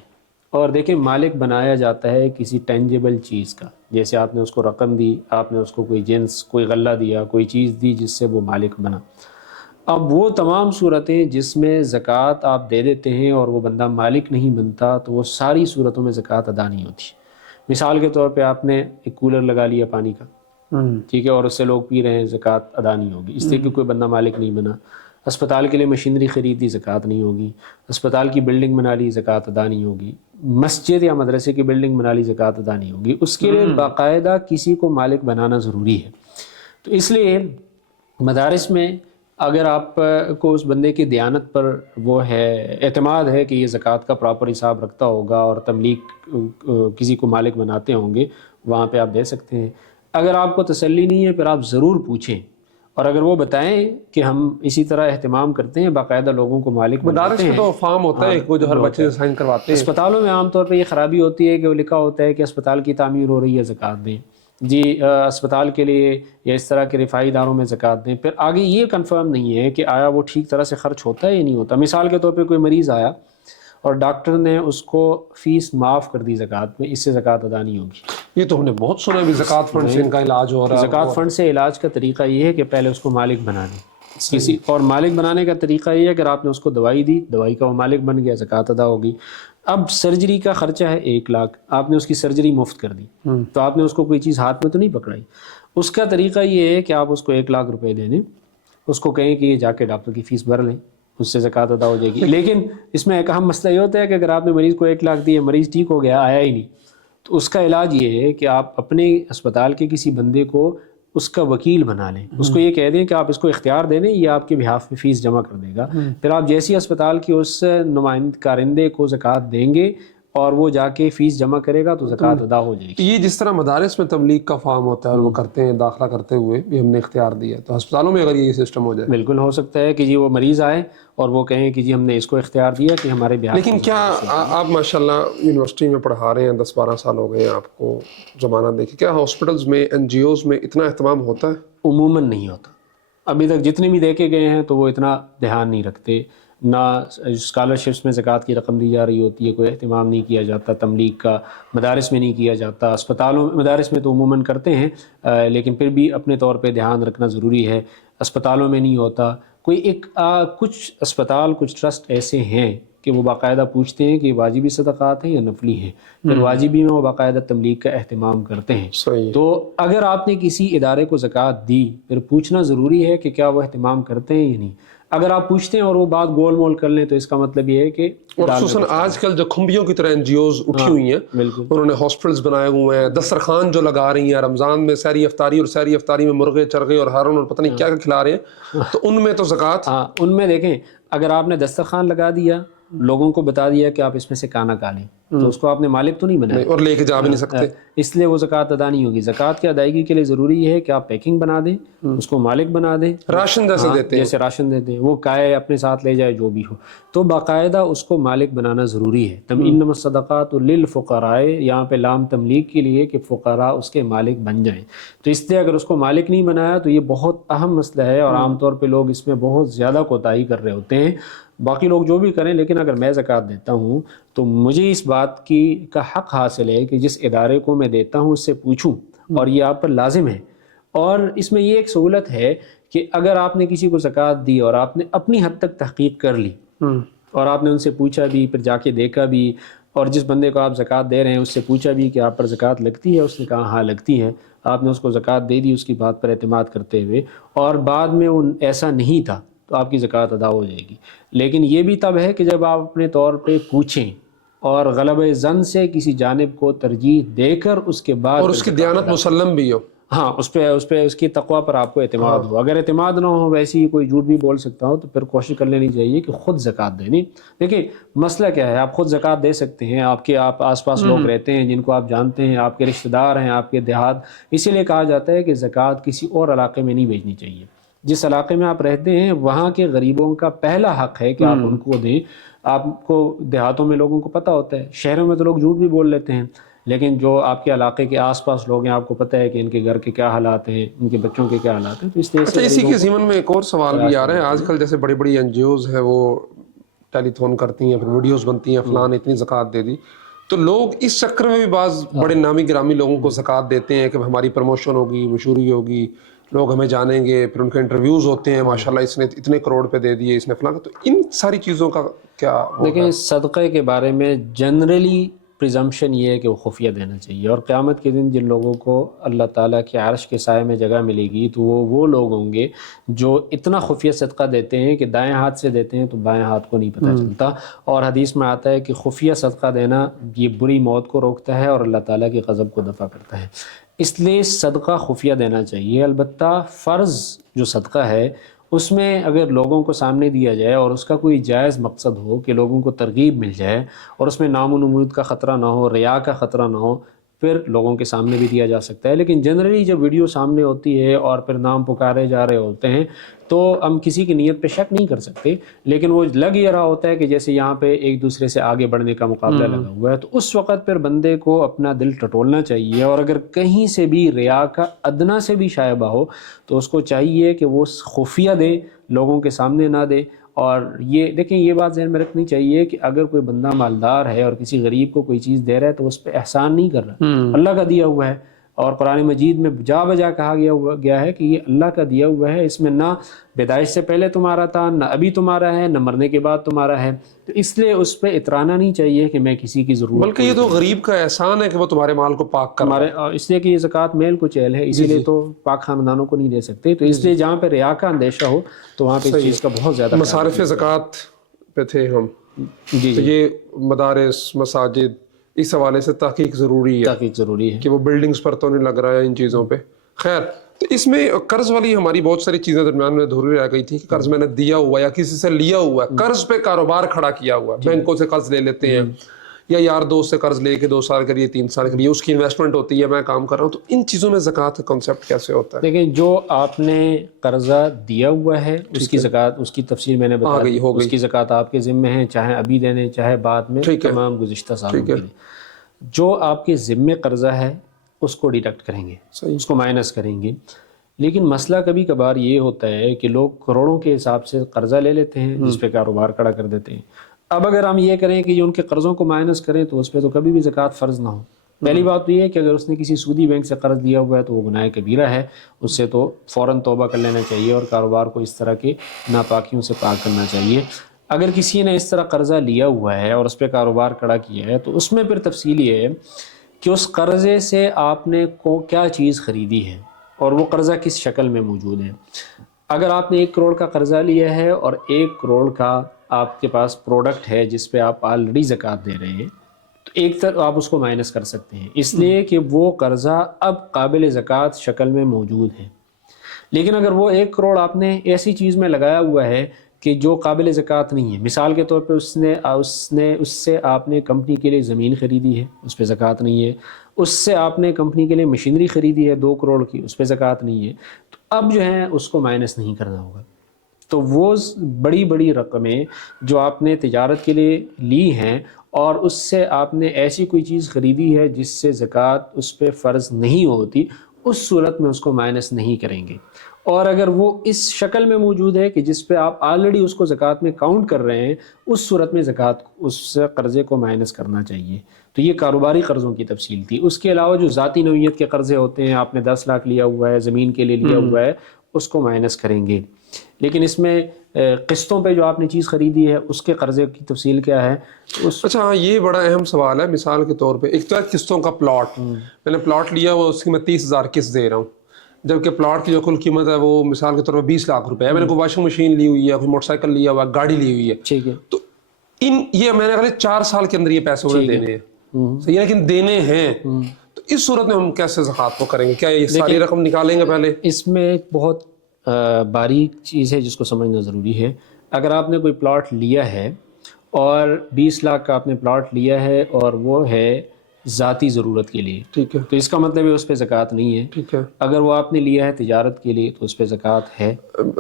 اور دیکھیں، مالک بنایا جاتا ہے کسی ٹینجیبل چیز کا، جیسے آپ نے اس کو رقم دی، آپ نے اس کو کوئی جنس، کوئی غلہ دیا، کوئی چیز دی جس سے وہ مالک بنا۔ اب وہ تمام صورتیں جس میں زکوٰۃ آپ دے دیتے ہیں اور وہ بندہ مالک نہیں بنتا، تو وہ ساری صورتوں میں زکوٰۃ ادا نہیں ہوتی۔ مثال کے طور پہ آپ نے ایک کولر لگا لیا پانی کا، ٹھیک ہے، اور اس سے لوگ پی رہے ہیں، زکوٰۃ ادا نہیں ہوگی، اس لیے کہ کوئی بندہ مالک نہیں بنا۔ اسپتال کے لیے مشینری خریدی، زکوٰۃ نہیں ہوگی۔ اسپتال کی بلڈنگ بنا لی، زکوٰۃ ادا نہیں ہوگی۔ مسجد یا مدرسے کی بلڈنگ بنا لی، زکوٰۃ ادا نہیں ہوگی۔ اس کے لیے باقاعدہ کسی کو مالک بنانا ضروری ہے۔ تو اس لیے مدارس میں اگر آپ کو اس بندے کی دیانت پر وہ ہے، اعتماد ہے کہ یہ زکوٰۃ کا پراپر حساب رکھتا ہوگا اور تملیک کسی کو مالک بناتے ہوں گے، وہاں پہ آپ دے سکتے ہیں۔ اگر آپ کو تسلی نہیں ہے پھر آپ ضرور پوچھیں، اور اگر وہ بتائیں کہ ہم اسی طرح اہتمام کرتے ہیں، باقاعدہ لوگوں کو مالک بناتے مدارس میں ہیں۔ تو فارم ہوتا ہے وہ جو ہر بچے سے سائن کرواتے ہیں۔ اسپتالوں میں عام طور پہ یہ خرابی ہوتی ہے کہ وہ لکھا ہوتا ہے کہ اسپتال کی تعمیر ہو رہی ہے، زکوٰۃ دیں جی، اسپتال کے لیے یا اس طرح کے رفاہی اداروں میں زکوٰۃ دیں، پھر آگے یہ کنفرم نہیں ہے کہ آیا وہ ٹھیک طرح سے خرچ ہوتا ہے یا نہیں ہوتا۔ مثال کے طور پہ کوئی مریض آیا اور ڈاکٹر نے اس کو فیس معاف کر دی زکوٰۃ میں، اس سے زکوٰۃ ادا نہیں ہوگی۔ یہ تو ہم نے بہت سنا ہے، زکوٰۃ فنڈ سے ان کا علاج ہو رہا ہے۔ زکوٰۃ فنڈ سے علاج کا طریقہ یہ ہے کہ پہلے اس کو مالک بنا دیں کسی، اور مالک بنانے کا طریقہ یہ ہے کہ آپ نے اس کو دوائی دی، دوائی کا وہ مالک بن گیا، زکوٰۃ ادا ہوگی۔ اب سرجری کا خرچہ ہے 1 لاکھ، آپ نے اس کی سرجری مفت کر دی، تو آپ نے اس کو کوئی چیز ہاتھ میں تو نہیں پکڑائی۔ اس کا طریقہ یہ ہے کہ آپ اس کو 1 لاکھ روپے دے دیں، اس کو کہیں کہ یہ جا کے ڈاکٹر کی فیس بھر لیں، اس سے زکوٰۃ ادا ہو جائے گی۔ لیکن اس میں ایک اہم مسئلہ یہ ہوتا ہے کہ اگر آپ نے مریض کو 1 لاکھ دیے، مریض ٹھیک ہو گیا، آیا ہی نہیں، تو اس کا علاج یہ ہے کہ آپ اپنے اسپتال کے کسی بندے کو اس کا وکیل بنا لیں، اس کو یہ کہہ دیں کہ آپ اس کو اختیار دے دیں، یہ آپ کے بہاف میں فیس جمع کر دے گا، پھر آپ جیسی اسپتال کے اس کارندے کو زکوٰۃ دیں گے اور وہ جا کے فیس جمع کرے گا تو زکوٰۃ ادا ہو جائے گی۔ یہ جس طرح مدارس میں تبلیغ کا فارم ہوتا ہے اور وہ کرتے ہیں، داخلہ کرتے ہوئے بھی ہم نے اختیار دیا ہے، تو ہسپتالوں میں اگر یہ سسٹم ہو جائے بالکل ہو سکتا ہے کہ جی وہ مریض آئے اور وہ کہیں کہ جی ہم نے اس کو اختیار دیا کہ ہمارے بہاف۔ لیکن کیا آپ ماشاءاللہ یونیورسٹی میں پڑھا رہے ہیں، 10-12 سال ہو گئے ہیں آپ کو زمانہ دیکھے، کیا ہاسپٹلز میں NGOز میں اتنا اہتمام ہوتا ہے؟ عموماً نہیں ہوتا، ابھی تک جتنے بھی دیکھے گئے ہیں تو وہ اتنا دھیان نہیں رکھتے، نہ اسکالرشپس میں زکوٰۃ کی رقم دی جا رہی ہوتی ہے، کوئی اہتمام نہیں کیا جاتا تبلیغ کا، مدارس میں نہیں کیا جاتا، اسپتالوں مدارس میں تو عموماً کرتے ہیں، لیکن پھر بھی اپنے طور پہ دھیان رکھنا ضروری ہے۔ اسپتالوں میں نہیں ہوتا، کوئی ایک کچھ اسپتال کچھ ٹرسٹ ایسے ہیں کہ وہ باقاعدہ پوچھتے ہیں کہ واجبی صدقات ہیں یا نفلی ہیں، پھر واجبی میں وہ باقاعدہ تبلیغ کا اہتمام کرتے ہیں. صحیح. تو اگر آپ نے کسی ادارے کو زکوٰۃ دی پھر پوچھنا ضروری ہے کہ کیا وہ اہتمام کرتے ہیں یا نہیں. اگر آپ پوچھتے ہیں اور وہ بات گول مول کر لیں تو اس کا مطلب یہ ہے کہ اور خصوصاً آج کل جو کھمبیوں کی طرح NGOs اٹھی ہوئی ہیں، بالکل انہوں نے ہاسپٹلس بنائے ہوئے ہیں، دسترخوان جو لگا رہی ہیں رمضان میں سحری افطاری، اور سحری افطاری میں مرغے چرغے اور ہارن اور پتہ نہیں کیا کھلا رہے ہیں، تو ان میں تو زکوٰۃ. ہاں ان میں دیکھیں اگر آپ نے دسترخوان لگا دیا، لوگوں کو بتا دیا کہ آپ اس میں سے کھانا کھا لیں، تو اس کو آپ نے مالک تو نہیں بنایا اور لے کے جا بھی نہیں سکتے، اس لیے وہ زکوٰۃ ادا نہیں ہوگی. زکوٰۃ کی ادائیگی کے لیے ضروری یہ ہے کہ آپ پیکنگ بنا دیں، اس کو مالک بنا دیں، راشن جیسے دیتے ہیں، جیسے راشن دیتے ہیں، وہ کھائے اپنے ساتھ لے جائے جو بھی ہو، تو باقاعدہ اس کو مالک بنانا ضروری ہے. انما الصدقات للفقراء، یہاں پہ لام تملیک کے لیے کہ فقراء اس کے مالک بن جائیں. تو اس لیے اگر اس کو مالک نہیں بنایا تو یہ بہت اہم مسئلہ ہے، اور عام طور پہ لوگ اس میں بہت زیادہ کوتاہی کر رہے ہوتے ہیں. باقی لوگ جو بھی کریں، لیکن اگر میں زکوٰۃ دیتا ہوں تو مجھے اس بات کا حق حاصل ہے کہ جس ادارے کو میں دیتا ہوں اس سے پوچھوں، اور یہ آپ پر لازم ہے. اور اس میں یہ ایک سہولت ہے کہ اگر آپ نے کسی کو زکوٰۃ دی اور آپ نے اپنی حد تک تحقیق کر لی اور آپ نے ان سے پوچھا بھی، پھر جا کے دیکھا بھی، اور جس بندے کو آپ زکوٰۃ دے رہے ہیں اس سے پوچھا بھی کہ آپ پر زکوٰۃ لگتی ہے، اس نے کہا ہاں لگتی ہے، آپ نے اس کو زکوٰۃ دے دی اس کی بات پر اعتماد کرتے ہوئے، اور بعد میں وہ ایسا نہیں تھا، تو آپ کی زکوٰۃ ادا ہو جائے گی. لیکن یہ بھی تب ہے کہ جب آپ اپنے طور پہ پوچھیں اور غلبہ ظن سے کسی جانب کو ترجیح دے کر اس کے بعد، اور اس کی دیانت مسلم بھی ہو. ہاں اس پہ اس کی تقوی پر آپ کو اعتماد ہو. اگر اعتماد نہ ہو، ویسے ہی کوئی جھوٹ بھی بول سکتا ہو، تو پھر کوشش کر لینی چاہیے کہ خود زکوٰۃ دیں. نہیں دیکھیں مسئلہ کیا ہے، آپ خود زکوٰۃ دے سکتے ہیں، آپ آس پاس لوگ رہتے ہیں جن کو آپ جانتے ہیں، آپ کے رشتہ دار ہیں، آپ کے دیہات. اسی لیے کہا جاتا ہے کہ زکوٰۃ کسی اور علاقے میں نہیں بھیجنی چاہیے. جس علاقے میں آپ رہتے ہیں وہاں کے غریبوں کا پہلا حق ہے کہ آپ ان کو دیں. آپ کو دیہاتوں میں لوگوں کو پتہ ہوتا ہے، شہروں میں تو لوگ جھوٹ بھی بول لیتے ہیں، لیکن جو آپ کے علاقے کے آس پاس لوگ ہیں آپ کو پتہ ہے کہ ان کے گھر کے کیا حالات ہیں، ان کے بچوں کے کیا حالات ہیں. تو اس طرح سے اسی کے ضمن میں ایک اور سوال بھی آ رہا ہے. آج کل جیسے بڑی بڑی NGOs ہیں وہ ٹیلی تھون کرتی ہیں، پھر ویڈیوز بنتی ہیں، فلاں نے اتنی زکوٰۃ دے دی، تو لوگ اس چکر میں بھی بعض بڑے نامی گرامی لوگوں کو زکوٰۃ دیتے ہیں کہ ہماری پروموشن ہوگی، مشہوری ہوگی، لوگ ہمیں جانیں گے، پھر ان کے انٹرویوز ہوتے ہیں، ماشاءاللہ اس نے اتنے کروڑ پہ دے دیے، اس نے فلاں. تو ان ساری چیزوں کا کیا ہوگا؟ دیکھیں صدقے کے بارے میں جنرلی پریزمپشن یہ ہے کہ وہ خفیہ دینا چاہیے، اور قیامت کے دن جن لوگوں کو اللہ تعالیٰ کے عرش کے سائے میں جگہ ملے گی تو وہ لوگ ہوں گے جو اتنا خفیہ صدقہ دیتے ہیں کہ دائیں ہاتھ سے دیتے ہیں تو بائیں ہاتھ کو نہیں پتہ چلتا. اور حدیث میں آتا ہے کہ خفیہ صدقہ دینا یہ بری موت کو روکتا ہے اور اللہ تعالیٰ کے غضب کو دفع کرتا ہے. اس لیے صدقہ خفیہ دینا چاہیے. البتہ فرض جو صدقہ ہے اس میں اگر لوگوں کو سامنے دیا جائے اور اس کا کوئی جائز مقصد ہو کہ لوگوں کو ترغیب مل جائے اور اس میں نام و نمود کا خطرہ نہ ہو، ریا کا خطرہ نہ ہو، پھر لوگوں کے سامنے بھی دیا جا سکتا ہے. لیکن جنرلی جب ویڈیو سامنے ہوتی ہے اور پھر نام پکارے جا رہے ہوتے ہیں تو ہم کسی کی نیت پہ شک نہیں کر سکتے، لیکن وہ لگ یہ رہا ہوتا ہے کہ جیسے یہاں پہ ایک دوسرے سے آگے بڑھنے کا مقابلہ لگا ہوا ہے. تو اس وقت پھر بندے کو اپنا دل ٹٹولنا چاہیے، اور اگر کہیں سے بھی ریا کا ادنا سے بھی شائبہ ہو تو اس کو چاہیے کہ وہ خفیہ دے، لوگوں کے سامنے نہ دے. اور یہ دیکھیں یہ بات ذہن میں رکھنی چاہیے کہ اگر کوئی بندہ مالدار ہے اور کسی غریب کو کوئی چیز دے رہا ہے تو اس پہ احسان نہیں کر رہا، اللہ کا دیا ہوا ہے. اور قرآن مجید میں جا بجا کہا گیا ہے کہ یہ اللہ کا دیا ہوا ہے، اس میں نہ پیدائش سے پہلے تمہارا تھا، نہ ابھی تمہارا ہے، نہ مرنے کے بعد تمہارا ہے. تو اس لیے اس پہ اترانا نہیں چاہیے کہ میں کسی کی ضرورت، بلکہ یہ تو غریب کا احسان ہے کہ وہ تمہارے مال کو پاک کر رہا ہے. اس لیے کہ یہ زکوٰۃ میل کو چیل ہے، اسی لیے تو پاک خاندانوں کو نہیں دے سکتے. تو اس لیے جہاں پہ ریا کا اندیشہ ہو تو وہاں پہ اس چیز کا بہت زیادہ مصارف زکوٰۃ پہ تھے ہم. تو یہ مدارس، مساجد، اس حوالے سے تحقیق ضروری ہے کہ وہ بلڈنگز پر تو نہیں لگ رہا ہے ان چیزوں پہ. خیر، تو اس میں قرض والی ہماری بہت ساری چیزیں درمیان میں ادھوری رہ گئی تھی کہ قرض میں نے دیا ہوا یا کسی سے لیا ہوا ہے، قرض پہ کاروبار کھڑا کیا ہوا ہے، بینکوں سے قرض لے لیتے ہیں یا یار دوست سے قرض لے کے 2 سال کے لیے 3 سال کے لیے اس کی انویسٹمنٹ ہوتی ہے، میں کام کر رہا ہوں. تو ان چیزوں میں زکوٰۃ کا کنسیپٹ کیسے ہوتا ہے؟ دیکھیں جو آپ نے قرضہ دیا ہوا ہے اس کی زکوٰۃ، اس کی تفصیل میں نے بتا دی، اس کی زکوٰۃ آپ کے ذمہ ہے، چاہے ابھی دینے چاہے بعد میں، تمام گزشتہ سالوں کے لیے. جو آپ کے ذمے قرضہ ہے اس کو ڈیڈکٹ کریں گے، اس کو مائنس کریں گے. لیکن مسئلہ کبھی کبھار یہ ہوتا ہے کہ لوگ کروڑوں کے حساب سے قرضہ لے لیتے ہیں جس پہ کاروبار کھڑا کر دیتے ہیں. اب اگر ہم یہ کریں کہ ان کے قرضوں کو مائنس کریں تو اس پہ تو کبھی بھی زکوٰۃ فرض نہ ہو. پہلی بات تو یہ ہے کہ اگر اس نے کسی سودی بینک سے قرض لیا ہوا ہے تو وہ گناہ کبیرہ ہے، اس سے تو فوراً توبہ کر لینا چاہیے اور کاروبار کو اس طرح کے ناپاکیوں سے پاک کرنا چاہیے۔ اگر کسی نے اس طرح قرضہ لیا ہوا ہے اور اس پہ کاروبار کھڑا کیا ہے تو اس میں پھر تفصیل یہ ہے کہ اس قرضے سے آپ نے کیا چیز خریدی ہے اور وہ قرضہ کس شکل میں موجود ہے۔ اگر آپ نے 1 کروڑ کا قرضہ لیا ہے اور 1 کروڑ کا آپ کے پاس پروڈکٹ ہے جس پہ آپ آلریڈی زکوٰۃ دے رہے ہیں تو ایک طرف آپ اس کو مائنس کر سکتے ہیں، اس لیے کہ وہ قرضہ اب قابل زکوٰۃ شکل میں موجود ہے۔ لیکن اگر وہ 1 کروڑ آپ نے ایسی چیز میں لگایا ہوا ہے کہ جو قابل زکوٰۃ نہیں ہے، مثال کے طور پہ اس سے آپ نے کمپنی کے لیے زمین خریدی ہے، اس پہ زکوٰۃ نہیں ہے، اس سے آپ نے کمپنی کے لیے مشینری خریدی ہے 2 کروڑ کی، اس پہ زکوٰۃ نہیں ہے، تو اب جو ہے اس کو مائنس نہیں کرنا ہوگا۔ تو وہ بڑی بڑی رقمیں جو آپ نے تجارت کے لیے لی ہیں اور اس سے آپ نے ایسی کوئی چیز خریدی ہے جس سے زکوٰۃ اس پہ فرض نہیں ہوتی، اس صورت میں اس کو مائنس نہیں کریں گے۔ اور اگر وہ اس شکل میں موجود ہے کہ جس پہ آپ آلریڈی اس کو زکوٰۃ میں کاؤنٹ کر رہے ہیں، اس صورت میں زکوٰۃ اس قرضے کو مائنس کرنا چاہیے۔ تو یہ کاروباری قرضوں کی تفصیل تھی۔ اس کے علاوہ جو ذاتی نوعیت کے قرضے ہوتے ہیں، آپ نے 10 لاکھ لیا ہوا ہے، زمین کے لیے لیا ہوا ہے، اس کو مائنس کریں گے۔ لیکن اس میں قسطوں پہ جو آپ نے چیز خریدی ہے اس کے قرضے کی تفصیل کیا ہے؟ اچھا ہاں، یہ بڑا اہم سوال ہے۔ مثال کے طور پہ ایک تو ہے قسطوں کا پلاٹ، میں نے پلاٹ لیا ہوا، اس کی میں 30,000 قسط دے رہا ہوں، جبکہ پلاٹ کی جو کل قیمت ہے وہ مثال کے طور پر 20 لاکھ روپے ہے۔ میں نے کوئی واشنگ مشین لی ہوئی ہے، کوئی موٹر سائیکل لیا ہوا ہے، گاڑی لی ہوئی ہے، ٹھیک ہے، تو یہ میں نے خالی 4 سال کے اندر یہ پیسے انہیں دینے ہیں، صحیح ہے، لیکن دینے ہیں، تو اس صورت میں ہم کیسے زکوٰۃ کو کریں گے؟ کیا یہ ساری رقم نکالیں گے پہلے؟ اس میں ایک بہت باریک چیز ہے جس کو سمجھنا ضروری ہے۔ اگر آپ نے کوئی پلاٹ لیا ہے اور 20 لاکھ کا آپ نے پلاٹ لیا ہے اور وہ ہے ذاتی ضرورت کے لیے، ٹھیک ہے، تو اس کا مطلب ہے اس پہ زکوٰۃ نہیں ہے۔ ٹھیک ہے، اگر وہ آپ نے لیا ہے تجارت کے لیے تو اس پہ زکوٰۃ ہے۔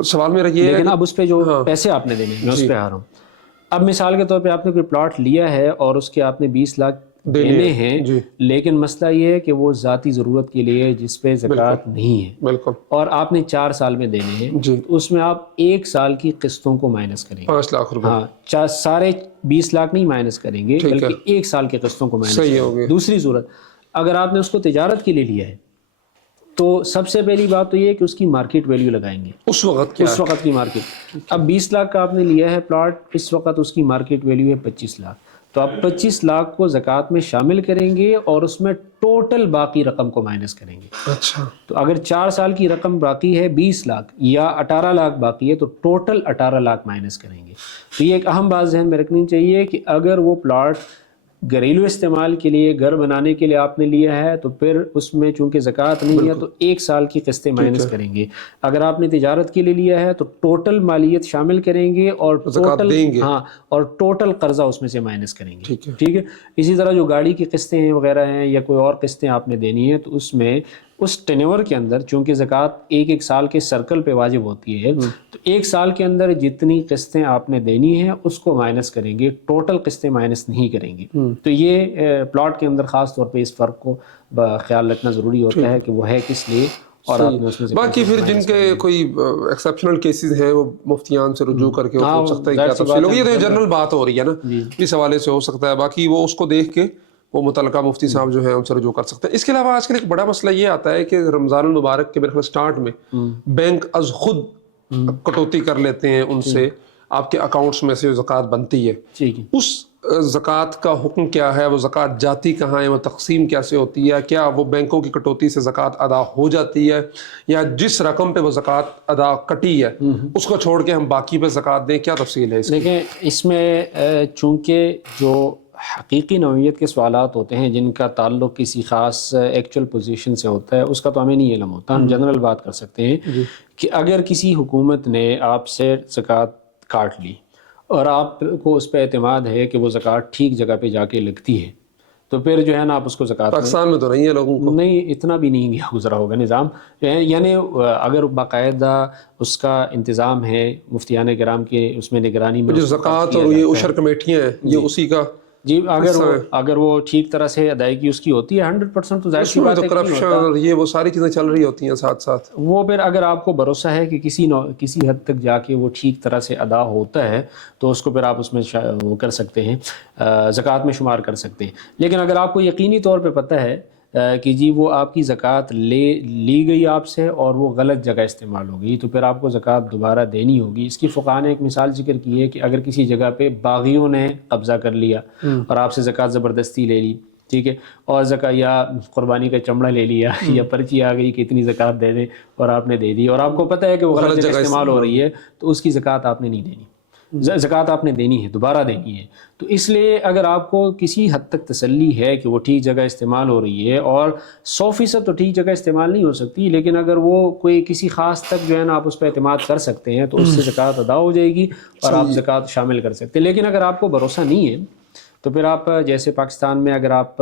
سوال میرا یہ ہے لیکن اب اس پہ جو پیسے آپ نے دینے ہیں، میں اس پہ آ رہا ہوں۔ اب مثال کے طور پہ آپ نے کوئی پلاٹ لیا ہے اور اس کے آپ نے 20 لاکھ دینے ہیں، لیکن مسئلہ یہ ہے کہ وہ ذاتی ضرورت کے لیے جس پہ زکوٰۃ نہیں ہے، بالکل، اور آپ نے 4 سال میں دینے ہیں، تو اس میں آپ 1 سال کی قسطوں کو مائنس کریں گے۔ 5 لاکھ روپے، ہاں، سارے 20 لاکھ نہیں مائنس کریں گے، بلکہ 1 سال کی قسطوں کو مائنس کریں گے۔ دوسری صورت، اگر آپ نے اس کو تجارت کے لیے لیا ہے تو سب سے پہلی بات تو یہ ہے کہ اس کی مارکیٹ ویلیو لگائیں گے، اس وقت کی مارکیٹ۔ اب 20 لاکھ کا آپ نے لیا ہے پلاٹ، اس وقت اس کی مارکیٹ ویلیو ہے 25 لاکھ، تو آپ 25 لاکھ کو زکوٰۃ میں شامل کریں گے اور اس میں ٹوٹل باقی رقم کو مائنس کریں گے۔ اچھا، تو اگر 4 سال کی رقم باقی ہے 20 لاکھ یا 18 لاکھ باقی ہے تو ٹوٹل 18 لاکھ مائنس کریں گے۔ تو یہ ایک اہم بات ذہن میں رکھنی چاہیے کہ اگر وہ پلاٹ گھریلو استعمال کے لیے، گھر بنانے کے لیے آپ نے لیا ہے تو پھر اس میں چونکہ زکوٰۃ نہیں ہے تو 1 سال کی قسطیں مائنس کریں گے۔ اگر آپ نے تجارت کے لیے لیا ہے تو ٹوٹل مالیت شامل کریں گے اور ٹوٹل قرضہ اس میں سے مائنس کریں گے، ٹھیک ہے۔ اسی طرح جو گاڑی کی قسطیں ہیں وغیرہ ہیں یا کوئی اور قسطیں آپ نے دینی ہے تو اس میں اس ٹینور کے اندر چونکہ زکوٰۃ 1 سال کے سرکل پہ واجب ہوتی ہے، تو 1 سال کے اندر جتنی قسطیں آپ نے دینی ہیں اس کو مائنس کریں گے، ٹوٹل قسطیں مائنس نہیں کریں گے۔ تو یہ پلاٹ کے اندر خاص طور پہ اس فرق کو خیال رکھنا ضروری ہوتا ہے کہ وہ ہے کس لیے، اور آپ نے اس میں سے باقی پھر جن کے کوئی ایکسیپشنل کیسز ہیں وہ مفتیان سے رجوع کر کے ہو سکتا ہے کیا تفصیل ہوگی، یہ تو جنرل بات ہو رہی ہے نا، اس حوالے سے ہو سکتا ہے، باقی وہ اس کو دیکھ کے وہ متعلقہ مفتی صاحب جو ہیں ان سے رجوع کر سکتے ہیں۔ اس کے علاوہ آج کل ایک بڑا مسئلہ یہ آتا ہے کہ رمضان المبارک کے میرے سٹارٹ میں بینک از خود کٹوتی کر لیتے ہیں ان سے، آپ کے اکاؤنٹس میں سے جو زکوٰۃ بنتی ہے، اس زکوٰۃ کا حکم کیا ہے؟ وہ زکوٰۃ جاتی کہاں ہے؟ وہ تقسیم کیسے ہوتی ہے؟ کیا وہ بینکوں کی کٹوتی سے زکوٰۃ ادا ہو جاتی ہے یا جس رقم پہ وہ زکوٰۃ ادا کٹی ہے اس کو چھوڑ کے ہم باقی پہ زکوٰۃ دیں؟ کیا تفصیل ہے اس کی؟ دیکھیں، اس میں چونکہ جو حقیقی نوعیت کے سوالات ہوتے ہیں جن کا تعلق کسی خاص ایکچوئل پوزیشن سے ہوتا ہے، اس کا تو ہمیں نہیں علم ہوتا، ہم جنرل بات کر سکتے ہیں کہ اگر کسی حکومت نے آپ سے زکوٰۃ کاٹ لی اور آپ کو اس پہ اعتماد ہے کہ وہ زکوٰۃ ٹھیک جگہ پہ جا کے لگتی ہے، تو پھر جو ہے نا آپ اس کو زکوٰۃ پاکستان میں تو نہیں ہے لوگوں کو، نہیں اتنا بھی نہیں گزرا ہوگا نظام، یعنی اگر باقاعدہ اس کا انتظام ہے مفتیان کرام کے اس میں نگرانی میں، جو زکوٰۃ اور یہ عشر کمیٹیاں ہیں یہ اسی کا جی اگر وہ ٹھیک طرح سے ادائیگی اس کی ہوتی ہے 100% تو ظاہر سی بات ہے کہ کرپشن اور یہ وہ ساری چیزیں چل رہی ہوتی ہیں ساتھ ساتھ. وہ پھر اگر آپ کو بھروسہ ہے کہ کسی حد تک جا کے وہ ٹھیک طرح سے ادا ہوتا ہے تو اس کو پھر آپ اس میں وہ کر سکتے ہیں، زکوٰۃ میں شمار کر سکتے ہیں. لیکن اگر آپ کو یقینی طور پہ پتہ ہے کہ جی وہ آپ کی زکوٰۃ لی گئی آپ سے اور وہ غلط جگہ استعمال ہو گئی، تو پھر آپ کو زکوٰۃ دوبارہ دینی ہوگی. اس کی فقہاء نے ایک مثال ذکر کی ہے کہ اگر کسی جگہ پہ باغیوں نے قبضہ کر لیا اور آپ سے زکوٰۃ زبردستی لے لی، ٹھیک ہے، اور یا قربانی کا چمڑا لے لیا یا پرچی آ گئی کہ اتنی زکوٰۃ دے دیں اور آپ نے دے دی اور آپ کو پتہ ہے کہ وہ غلط جگہ استعمال ہو رہی ہے، تو اس کی زکوٰۃ آپ نے نہیں دینی. زکوٰۃ آپ نے دینی ہے، دوبارہ دینی ہے. تو اس لیے اگر آپ کو کسی حد تک تسلی ہے کہ وہ ٹھیک جگہ استعمال ہو رہی ہے، اور 100% تو ٹھیک جگہ استعمال نہیں ہو سکتی، لیکن اگر وہ کوئی کسی خاص تک جو ہے نا آپ اس پہ اعتماد کر سکتے ہیں تو اس سے زکوٰۃ ادا ہو جائے گی اور آپ زکوٰۃ شامل کر سکتے ہیں. لیکن اگر آپ کو بھروسہ نہیں ہے تو پھر آپ جیسے پاکستان میں اگر آپ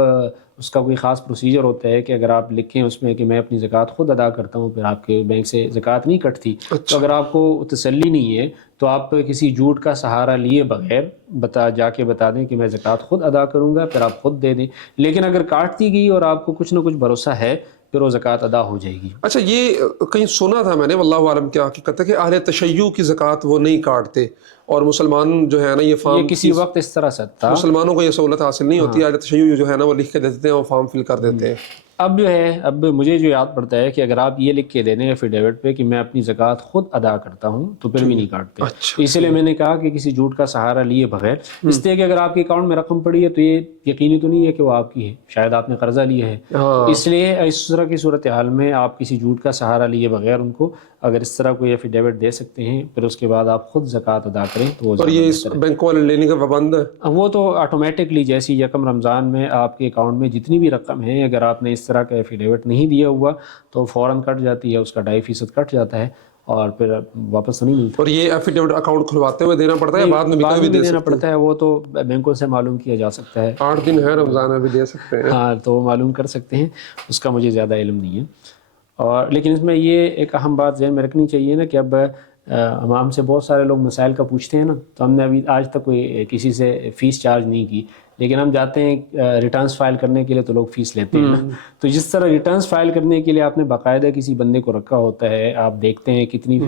اس کا کوئی خاص پروسیجر ہوتا ہے کہ اگر آپ لکھیں اس میں کہ میں اپنی زکوٰۃ خود ادا کرتا ہوں، پھر آپ کے بینک سے زکوٰۃ نہیں کٹتی. تو اگر آپ کو تسلی نہیں ہے تو آپ کسی جھوٹ کا سہارا لیے بغیر جا کے بتا دیں کہ میں زکوٰۃ خود ادا کروں گا، پھر آپ خود دے دیں. لیکن اگر کاٹ دی گئی اور آپ کو کچھ نہ کچھ بھروسہ ہے پھر وہ زکوٰۃ ادا ہو جائے گی. اچھا، یہ کہیں سنا تھا میں نے، واللہ عالم کیا حقیقت ہے، کہ اہل تشیع کی زکوٰۃ وہ نہیں کاٹتے، اور مسلمان جو ہے نا یہ فارم کسی وقت اس طرح سے تھا، مسلمانوں کو یہ سہولت حاصل نہیں ہوتی. اہل تشیع جو ہے نا وہ لکھ کے دے دیتے ہیں اور فارم فل کر دیتے ہیں. اب مجھے جو یاد پڑتا ہے کہ اگر آپ یہ لکھ کے دے دیں ایفیڈیوٹ پہ کہ میں اپنی زکوٰۃ خود ادا کرتا ہوں تو پھر بھی نہیں کاٹتے. اس لیے میں نے کہا کہ کسی جھوٹ کا سہارا لیے بغیر، اس لیے کہ اگر آپ کے اکاؤنٹ میں رقم پڑی ہے تو یہ یقینی تو نہیں ہے کہ وہ آپ کی ہے، شاید آپ نے قرضہ لیا ہے. اس لیے اس طرح کی صورتحال میں آپ کسی جھوٹ کا سہارا لیے بغیر ان کو اگر اس طرح کوئی ایفیڈیوٹ دے سکتے ہیں، پھر اس کے بعد آپ خود زکوٰۃ ادا کریں تو اور یہ بینک والے لینے کا پابند ہے. وہ تو آٹومیٹکلی جیسی یکم رمضان میں آپ کے اکاؤنٹ میں جتنی بھی رقم ہے، اگر آپ نے اس طرح کا ایفیڈیوٹ نہیں دیا ہوا تو فوراً کٹ جاتی ہے، اس کا 2.5% کٹ جاتا ہے اور پھر واپس نہیں ملتا. اور یہ ایفیڈیوٹ اکاؤنٹ کھلواتے ہوئے دینا پڑتا ہے یا بعد میں بھی دینا پڑتا ہے؟ وہ تو بینکوں سے معلوم کیا جا سکتا ہے. 8 دن ہے رمضان میں بھی دے سکتے ہیں. ہاں، تو وہ معلوم کر سکتے ہیں، اس کا مجھے زیادہ علم نہیں ہے. اور لیکن اس میں یہ ایک اہم بات ذہن میں رکھنی چاہیے نا کہ اب ہم سے بہت سارے لوگ مسائل کا پوچھتے ہیں نا، تو ہم نے ابھی آج تک کوئی کسی سے فیس چارج نہیں کی، لیکن ہم جاتے ہیں ریٹرنز فائل کرنے کے لیے تو لوگ فیس لیتے ہیں نا. تو جس طرح ریٹرنز فائل کرنے کے لیے آپ نے باقاعدہ کسی بندے کو رکھا ہوتا ہے، آپ دیکھتے ہیں کتنی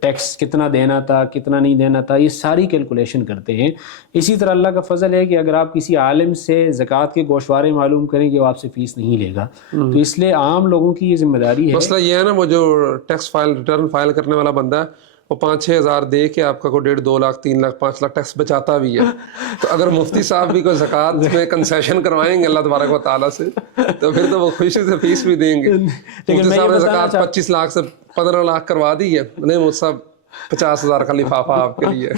ٹیکس کتنا دینا تھا، کتنا نہیں دینا تھا، یہ ساری کیلکولیشن کرتے ہیں. اسی طرح اللہ کا فضل ہے کہ اگر آپ کسی عالم سے زکوٰۃ کے گوشوارے معلوم کریں کہ وہ آپ سے فیس نہیں لے گا. تو اس لیے عام لوگوں کی یہ ذمہ داری ہے. مسئلہ یہ ہے نا، وہ جو ٹیکس فائل ریٹرن فائل کرنے والا بندہ ہے وہ 5-6 ہزار دے کے آپ کا کوئی 1.5 2 لاکھ 3 لاکھ 5 لاکھ ٹیکس بچاتا بھی ہے. تو اگر مفتی صاحب بھی کوئی زکوٰۃ میں کنسیشن کروائیں گے اللہ تبارک و تعالیٰ سے تو پھر تو وہ خوشی سے فیس بھی دیں گے. مفتی صاحب نے زکوٰۃ 25 لاکھ سے 15 لاکھ کروا دی ہے، نہیں مفتی صاحب 50,000 کا لفافہ آپ کے لیے.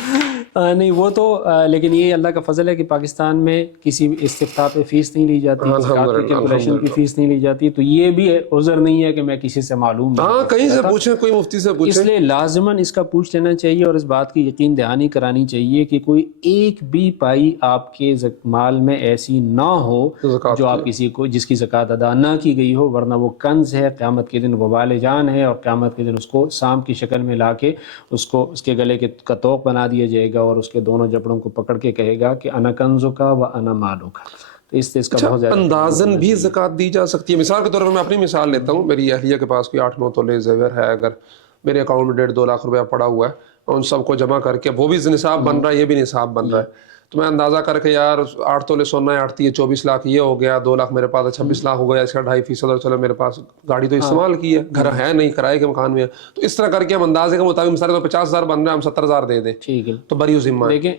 نہیں وہ تو لیکن یہ اللہ کا فضل ہے کہ پاکستان میں کسی استفتاء پہ فیس نہیں لی جاتی، زکوٰۃ کی کیلکولیشن کی فیس نہیں لی جاتی. تو یہ بھی عذر نہیں ہے کہ میں کسی سے معلوم نہیں. ہاں، کہیں سے پوچھیں، کوئی مفتی سے پوچھیں. اس لیے لازماً اس کا پوچھ لینا چاہیے اور اس بات کی یقین دہانی کرانی چاہیے کہ کوئی ایک بھی پائی آپ کے مال میں ایسی نہ ہو جو آپ کسی کو جس کی زکوٰۃ ادا نہ کی گئی ہو، ورنہ وہ کنز ہے، قیامت کے دن وبال جان ہے، اور قیامت کے دن اس کو سام کی شکل میں لا کے اس کے گلے کا توق بنا دیا جائے گا اور اس کے دونوں جبڑوں کو پکڑ کے کہے گا کہ انا کنزو کا و انا مالو کا. تو اس سے اس کا بہت زیادہ اندازن بھی زکوٰۃ دی جا سکتی ہے. مثال کے طور پر میں اپنی مثال لیتا ہوں. میری اہلیہ کے پاس کوئی 8-9 تولے زیور ہے، اگر میرے اکاؤنٹ میں 1.5 2 لاکھ روپیہ پڑا ہوا ہے اور ان سب کو جمع کر کے وہ بھی نصاب بن رہا ہے، یہ بھی نصاب بن رہا ہے، تو میں اندازہ کر کے یار 8 تولے سونا ہے، 8 24 لاکھ یہ ہو گیا، 2 لاکھ میرے پاس 26 لاکھ ہو گیا، اس کا 2.5% اور چلو میرے پاس گاڑی تو استعمال کی ہے، گھر ہے نہیں، کرائے کے مکان میں ہے، تو اس طرح کر کے ہم اندازے کے مطابق مثال تو 50,000 بن رہا ہے، ہم 70,000 دے دیں، ٹھیک ہے، تو بری ذمہ. لیکن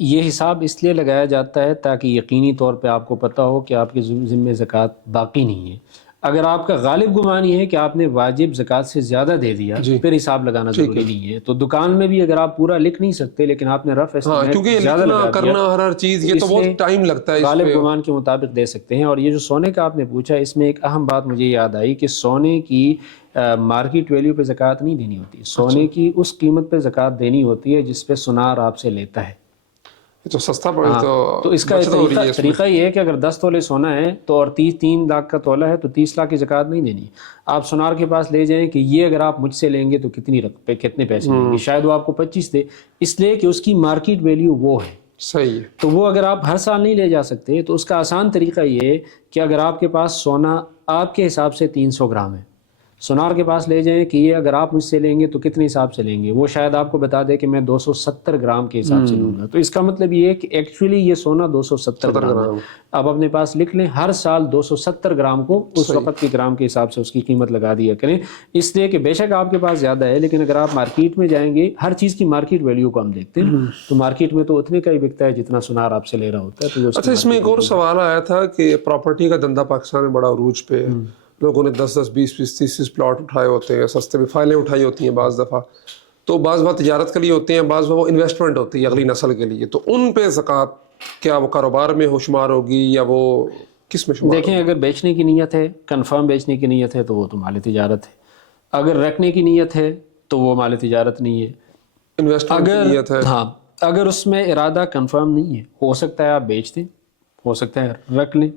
یہ حساب اس لیے لگایا جاتا ہے تاکہ یقینی طور پہ آپ کو پتہ ہو کہ آپ کے ذمہ زکوٰۃ باقی نہیں ہے. اگر آپ کا غالب گمان یہ ہے کہ آپ نے واجب زکوٰۃ سے زیادہ دے دیا پھر حساب لگانا ضروری نہیں ہے. تو دکان میں بھی اگر آپ پورا لکھ نہیں سکتے لیکن آپ نے رف کیونکہ لکھنا کرنا ہر چیز یہ تو بہت ٹائم لگتا ہے، غالب گمان کے مطابق دے سکتے ہیں. اور یہ جو سونے کا آپ نے پوچھا، اس میں ایک اہم بات مجھے یاد آئی کہ سونے کی مارکیٹ ویلیو پہ زکوٰۃ نہیں دینی ہوتی. سونے کی اس قیمت پہ زکوٰۃ دینی ہوتی ہے جس پہ سنار آپ سے لیتا ہے. تو سستا پڑے تو اس کا طریقہ یہ ہے کہ اگر 10 تولے سونا ہے تو اور 3 لاکھ کا تولہ ہے تو 30 لاکھ کی زکوٰۃ نہیں دینی. آپ سنار کے پاس لے جائیں کہ یہ اگر آپ مجھ سے لیں گے تو کتنے پیسے لیں گے، شاید وہ آپ کو 25 دے، اس لیے کہ اس کی مارکیٹ ویلیو وہ ہے. صحیح ہے. تو وہ اگر آپ ہر سال نہیں لے جا سکتے تو اس کا آسان طریقہ یہ ہے کہ اگر آپ کے پاس سونا آپ کے حساب سے 300 گرام ہے، سونار کے پاس لے جائیں کہ یہ اگر آپ مجھ سے لیں گے تو کتنے حساب سے لیں گے، وہ شاید آپ کو بتا دے کہ میں 270 گرام کے حساب سے لوں گا. تو اس کا مطلب یہ ہے کہ ایکچولی یہ سونا 270 گرام ہے. آپ اپنے پاس لکھ لیں، ہر سال 270 گرام کو اس وقت کے گرام کے حساب سے اس کی قیمت لگا دیا کریں. اس لیے کہ بے شک آپ کے پاس زیادہ ہے، لیکن اگر آپ مارکیٹ میں جائیں گے، ہر چیز کی مارکیٹ ویلیو کو ہم دیکھتے ہیں، تو مارکیٹ میں تو اتنے کا ہی بکتا ہے جتنا سونار آپ سے لے رہا ہوتا ہے. تو اچھا، اس میں ایک اور سوال آیا تھا کہ پراپرٹی کا دھندا پاکستان میں بڑا عروج پہ ہے. لوگوں نے 10-10 20-20 30 پلاٹ اٹھائے ہوتے ہیں، سستے میں فائلیں اٹھائی ہوتی ہیں بعض دفعہ. تو بعض بات تجارت کے لیے ہوتے ہیں، بعض وہ انویسٹمنٹ ہوتی ہے اگلی نسل کے لیے. تو ان پہ زکوٰۃ کیا وہ کاروبار میں شمار ہوگی یا وہ کس میں شمار؟ دیکھیں، اگر بیچنے کی نیت ہے، کنفرم بیچنے کی نیت ہے تو وہ تو مال تجارت ہے. اگر رکھنے کی نیت ہے تو وہ مال تجارت نہیں ہے. انویسٹمنٹ کی نیت ہے. ہاں، اگر اس میں ارادہ کنفرم نہیں ہے، ہو سکتا ہے آپ بیچ دیں، ہو سکتا ہے رکھ لیں،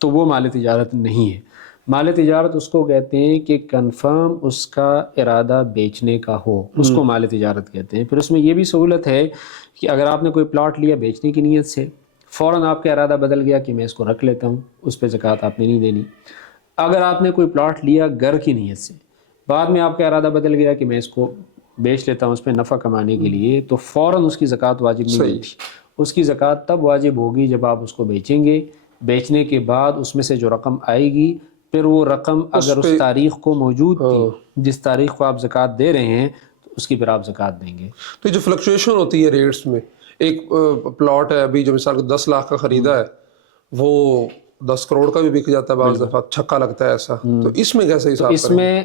تو وہ مال تجارت نہیں ہے. مال تجارت اس کو کہتے ہیں کہ کنفرم اس کا ارادہ بیچنے کا ہو، اس کو مال تجارت کہتے ہیں. پھر اس میں یہ بھی سہولت ہے کہ اگر آپ نے کوئی پلاٹ لیا بیچنے کی نیت سے، فوراً آپ کا ارادہ بدل گیا کہ میں اس کو رکھ لیتا ہوں، اس پہ زکوٰۃ آپ نے نہیں دینی. اگر آپ نے کوئی پلاٹ لیا گھر کی نیت سے، بعد میں آپ کا ارادہ بدل گیا کہ میں اس کو بیچ لیتا ہوں اس پہ نفع کمانے کے لیے، تو فوراً اس کی زکوٰۃ واجب نہیں ہوتی. اس کی زکوٰۃ تب واجب ہوگی جب آپ اس کو بیچیں گے. بیچنے کے بعد اس میں سے جو رقم آئے گی، پھر وہ رقم اگر اس تاریخ کو موجود تھی جس تاریخ کو آپ زکوٰۃ دے رہے ہیں، تو اس کی پھر آپ زکوٰۃ دیں گے. تو جو فلکچویشن ہوتی ہے ریٹس میں، ایک پلاٹ ہے ابھی جو مثال کو 10 لاکھ کا خریدا ہے، وہ 10 کروڑ کا بھی بک جاتا ہے بعض دفعہ، چھکا لگتا ہے ایسا. تو اس میں کیسے حساب؟ اس میں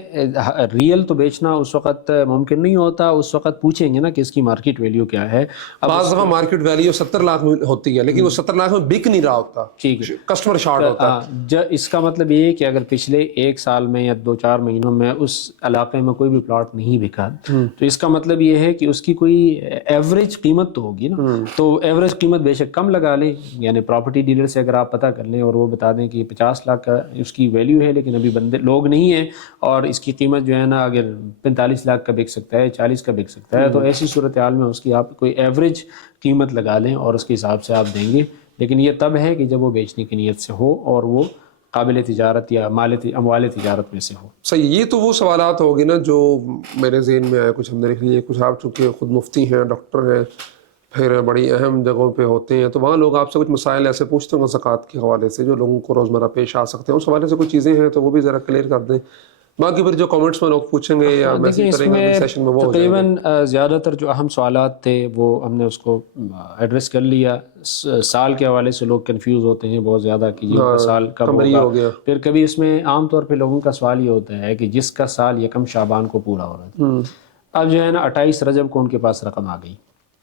ریئل تو بیچنا اس وقت ممکن نہیں ہوتا. اس وقت پوچھیں گے نا کہ اس کی مارکیٹ ویلیو کیا ہے. بعض دفعہ مارکیٹ ویلیو 70 لاکھ میں ہوتی ہے، لیکن وہ 70 لاکھ میں بک نہیں رہا ہوتا، ٹھیک ہے، کسٹمر شارٹ ہوتا ہے. اس کا مطلب یہ ہے کہ اگر پچھلے 1 سال میں یا 2-4 مہینوں میں اس علاقے میں کوئی بھی پلاٹ نہیں بکا، تو اس کا مطلب یہ ہے کہ اس کی کوئی ایوریج قیمت تو ہوگی نا. تو ایوریج قیمت بے شک کم لگا لیں، یعنی پراپرٹی ڈیلر سے اگر آپ پتہ کر لیں اور وہ بتا دیں کہ 50 لاکھ کا اس کی ویلیو ہے، لیکن ابھی بندے لوگ نہیں ہیں اور اس کی قیمت جو ہے نا اگر 45 لاکھ کا بک سکتا ہے، 40 کا بک سکتا ہے، تو ایسی صورتحال میں اس کی آپ کوئی ایوریج قیمت لگا لیں اور اس کے حساب سے آپ دیں گے. لیکن یہ تب ہے کہ جب وہ بیچنے کی نیت سے ہو اور وہ قابل تجارت یا اموال تجارت میں سے ہو. صحیح. یہ تو وہ سوالات ہوگی نا جو میرے ذہن میں آئے، کچھ ہم نے لکھ لیے، کچھ آپ چونکہ خود مفتی ہیں، ڈاکٹر ہیں، پھر بڑی اہم جگہوں پہ ہوتے ہیں، تو وہاں لوگ آپ سے کچھ مسائل ایسے پوچھتے ہیں زکوٰۃ کے حوالے سے جو لوگوں کو روزمرہ پیش آ سکتے ہیں. اس حوالے سے کچھ چیزیں ہیں تو وہ بھی ذرا کلیئر کر دیں. باقی پھر جو کامنٹس میں لوگ پوچھیں گے یا میسج کریں گے سیشن میں، وہ تقریباً زیادہ تر جو اہم سوالات تھے وہ ہم نے اس کو ایڈریس کر لیا. سال کے حوالے سے لوگ کنفیوز ہوتے ہیں بہت زیادہ کہ یہ سال کب ہوگا. پھر کبھی اس میں عام طور پہ لوگوں کا سوال یہ ہوتا ہے کہ جس کا سال 1 شعبان کو پورا ہو رہا تھا، اب جو ہے نا 28 رجب کو ان کے پاس رقم آ گئی.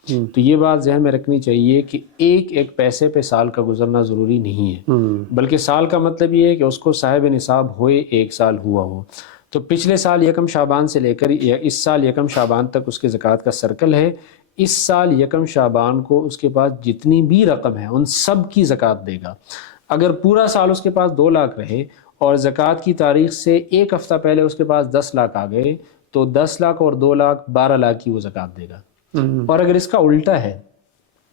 تو یہ بات ذہن میں رکھنی چاہیے کہ ایک پیسے پہ سال کا گزرنا ضروری نہیں ہے، بلکہ سال کا مطلب یہ ہے کہ اس کو صاحب نصاب ہوئے 1 سال ہوا ہو. تو پچھلے سال 1 شعبان سے لے کر اس سال 1 شعبان تک اس کے زکوٰۃ کا سرکل ہے. اس سال 1 شعبان کو اس کے پاس جتنی بھی رقم ہے ان سب کی زکوٰۃ دے گا. اگر پورا سال اس کے پاس 2 لاکھ رہے اور زکوٰۃ کی تاریخ سے 1 ہفتہ پہلے اس کے پاس 10 لاکھ آ گئے، تو 10 لاکھ اور 2 لاکھ 12 لاکھ کی وہ زکوٰۃ دے گا. اور اگر اس کا الٹا ہے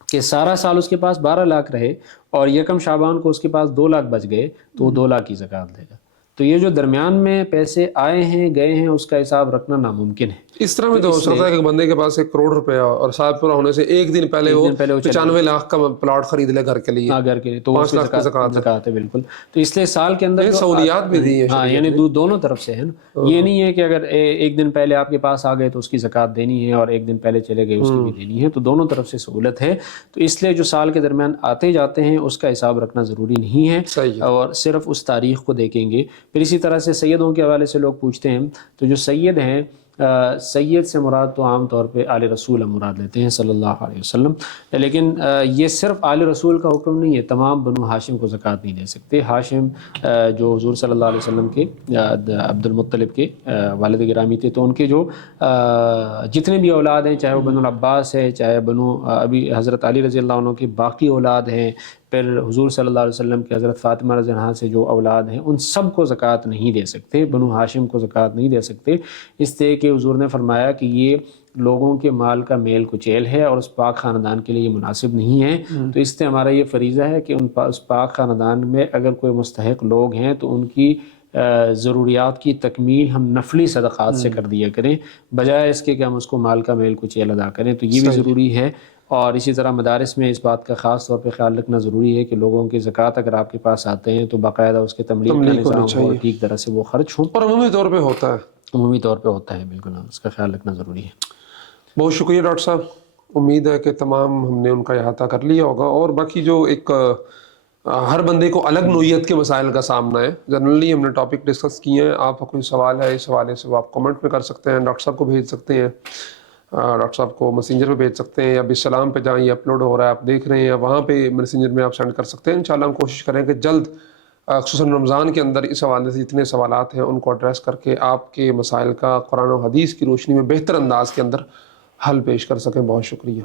کہ سارا سال اس کے پاس 12 لاکھ رہے اور 1 شعبان کو اس کے پاس 2 لاکھ بچ گئے، تو وہ 2 لاکھ کی زکوٰۃ دے گا. تو یہ جو درمیان میں پیسے آئے ہیں گئے ہیں اس کا حساب رکھنا ناممکن ہے. اس طرح میں تو ہو سکتا ہے کہ بندے کے پاس 1 کروڑ روپیہ اور سال پورا ہونے سے 1 دن پہلے وہ 95 لاکھ کا پلاٹ خرید لے گھر کے لیے، گھر کے لیے، تو 5 لاکھ کی زکوٰۃ ہے. بالکل. تو اس لیے سال کے اندر سہولیات بھی دی ہیں. ہاں، یعنی دونوں طرف سے ہے نا. یہ نہیں ہے کہ اگر 1 دن پہلے آپ کے پاس آ گئے تو اس کی زکوٰۃ دینی ہے اور 1 دن پہلے چلے گئے اس کی بھی دینی ہے. تو دونوں طرف سے سہولت ہے. تو اس لیے جو سال کے درمیان آتے جاتے ہیں اس کا حساب رکھنا ضروری نہیں ہے اور صرف اس تاریخ کو دیکھیں گے. پھر اسی طرح سے سیدوں کے حوالے سے لوگ پوچھتے ہیں، تو جو سید ہیں، سید سے مراد تو عام طور پہ آل رسول مراد لیتے ہیں صلی اللہ علیہ وسلم. لیکن یہ صرف آل رسول کا حکم نہیں ہے، تمام بنو ہاشم کو زکوٰۃ نہیں دے سکتے. ہاشم جو حضور صلی اللہ علیہ وسلم کے عبد المطلب کے والد گرامی تھے، تو ان کے جو جتنے بھی اولاد ہیں، چاہے وہ بنو العباس ہے، چاہے بنو ابھی حضرت علی رضی اللہ عنہ کی باقی اولاد ہیں، پھر حضور صلی اللہ علیہ وسلم کے حضرت فاطمہ رضی اللہ عنہا سے جو اولاد ہیں، ان سب کو زکوٰۃ نہیں دے سکتے. بنو ہاشم کو زکوٰۃ نہیں دے سکتے، اس لیے کہ حضور نے فرمایا کہ یہ لوگوں کے مال کا میل کچیل ہے اور اس پاک خاندان کے لیے یہ مناسب نہیں ہے. تو اس سے ہمارا یہ فریضہ ہے کہ اس پاک خاندان میں اگر کوئی مستحق لوگ ہیں تو ان کی ضروریات کی تکمیل ہم نفلی صدقات سے کر دیا کریں، بجائے اس کے کہ ہم اس کو مال کا میل کچیل ادا کریں. تو یہ بھی ضروری ہے. اور اسی طرح مدارس میں اس بات کا خاص طور پہ خیال رکھنا ضروری ہے کہ لوگوں کے زکوٰۃ اگر آپ کے پاس آتے ہیں تو باقاعدہ اس کے تملیغ کا نظام ہو اور ٹھیک طرح سے وہ خرچ ہوں. اور عمومی طور پہ ہوتا ہے، عمومی طور پہ ہوتا ہے، بالکل اس کا خیال رکھنا ضروری ہے. بہت شکریہ ڈاکٹر صاحب. امید ہے کہ تمام ہم نے ان کا احاطہ کر لیا ہوگا. اور باقی جو ایک ہر بندے کو الگ نوعیت کے مسائل کا سامنا ہے، جنرلی ہم نے ٹاپک ڈسکس کیے ہیں. آپ کا کوئی سوال ہے اس حوالے سے وہ آپ کمنٹ میں کر سکتے ہیں، ڈاکٹر صاحب کو بھیج سکتے ہیں، ڈاکٹر صاحب کو میسنجر پہ بھیج سکتے ہیں، یا بسلام پہ جہاں یہ اپلوڈ ہو رہا ہے آپ دیکھ رہے ہیں، یا وہاں پہ میسنجر میں آپ سینڈ کر سکتے ہیں. انشاءاللہ ہم کوشش کریں کہ جلد خصوصاً رمضان کے اندر اس حوالے سے جتنے سوالات ہیں ان کو ایڈریس کر کے آپ کے مسائل کا قرآن و حدیث کی روشنی میں بہتر انداز کے اندر حل پیش کر سکیں. بہت شکریہ.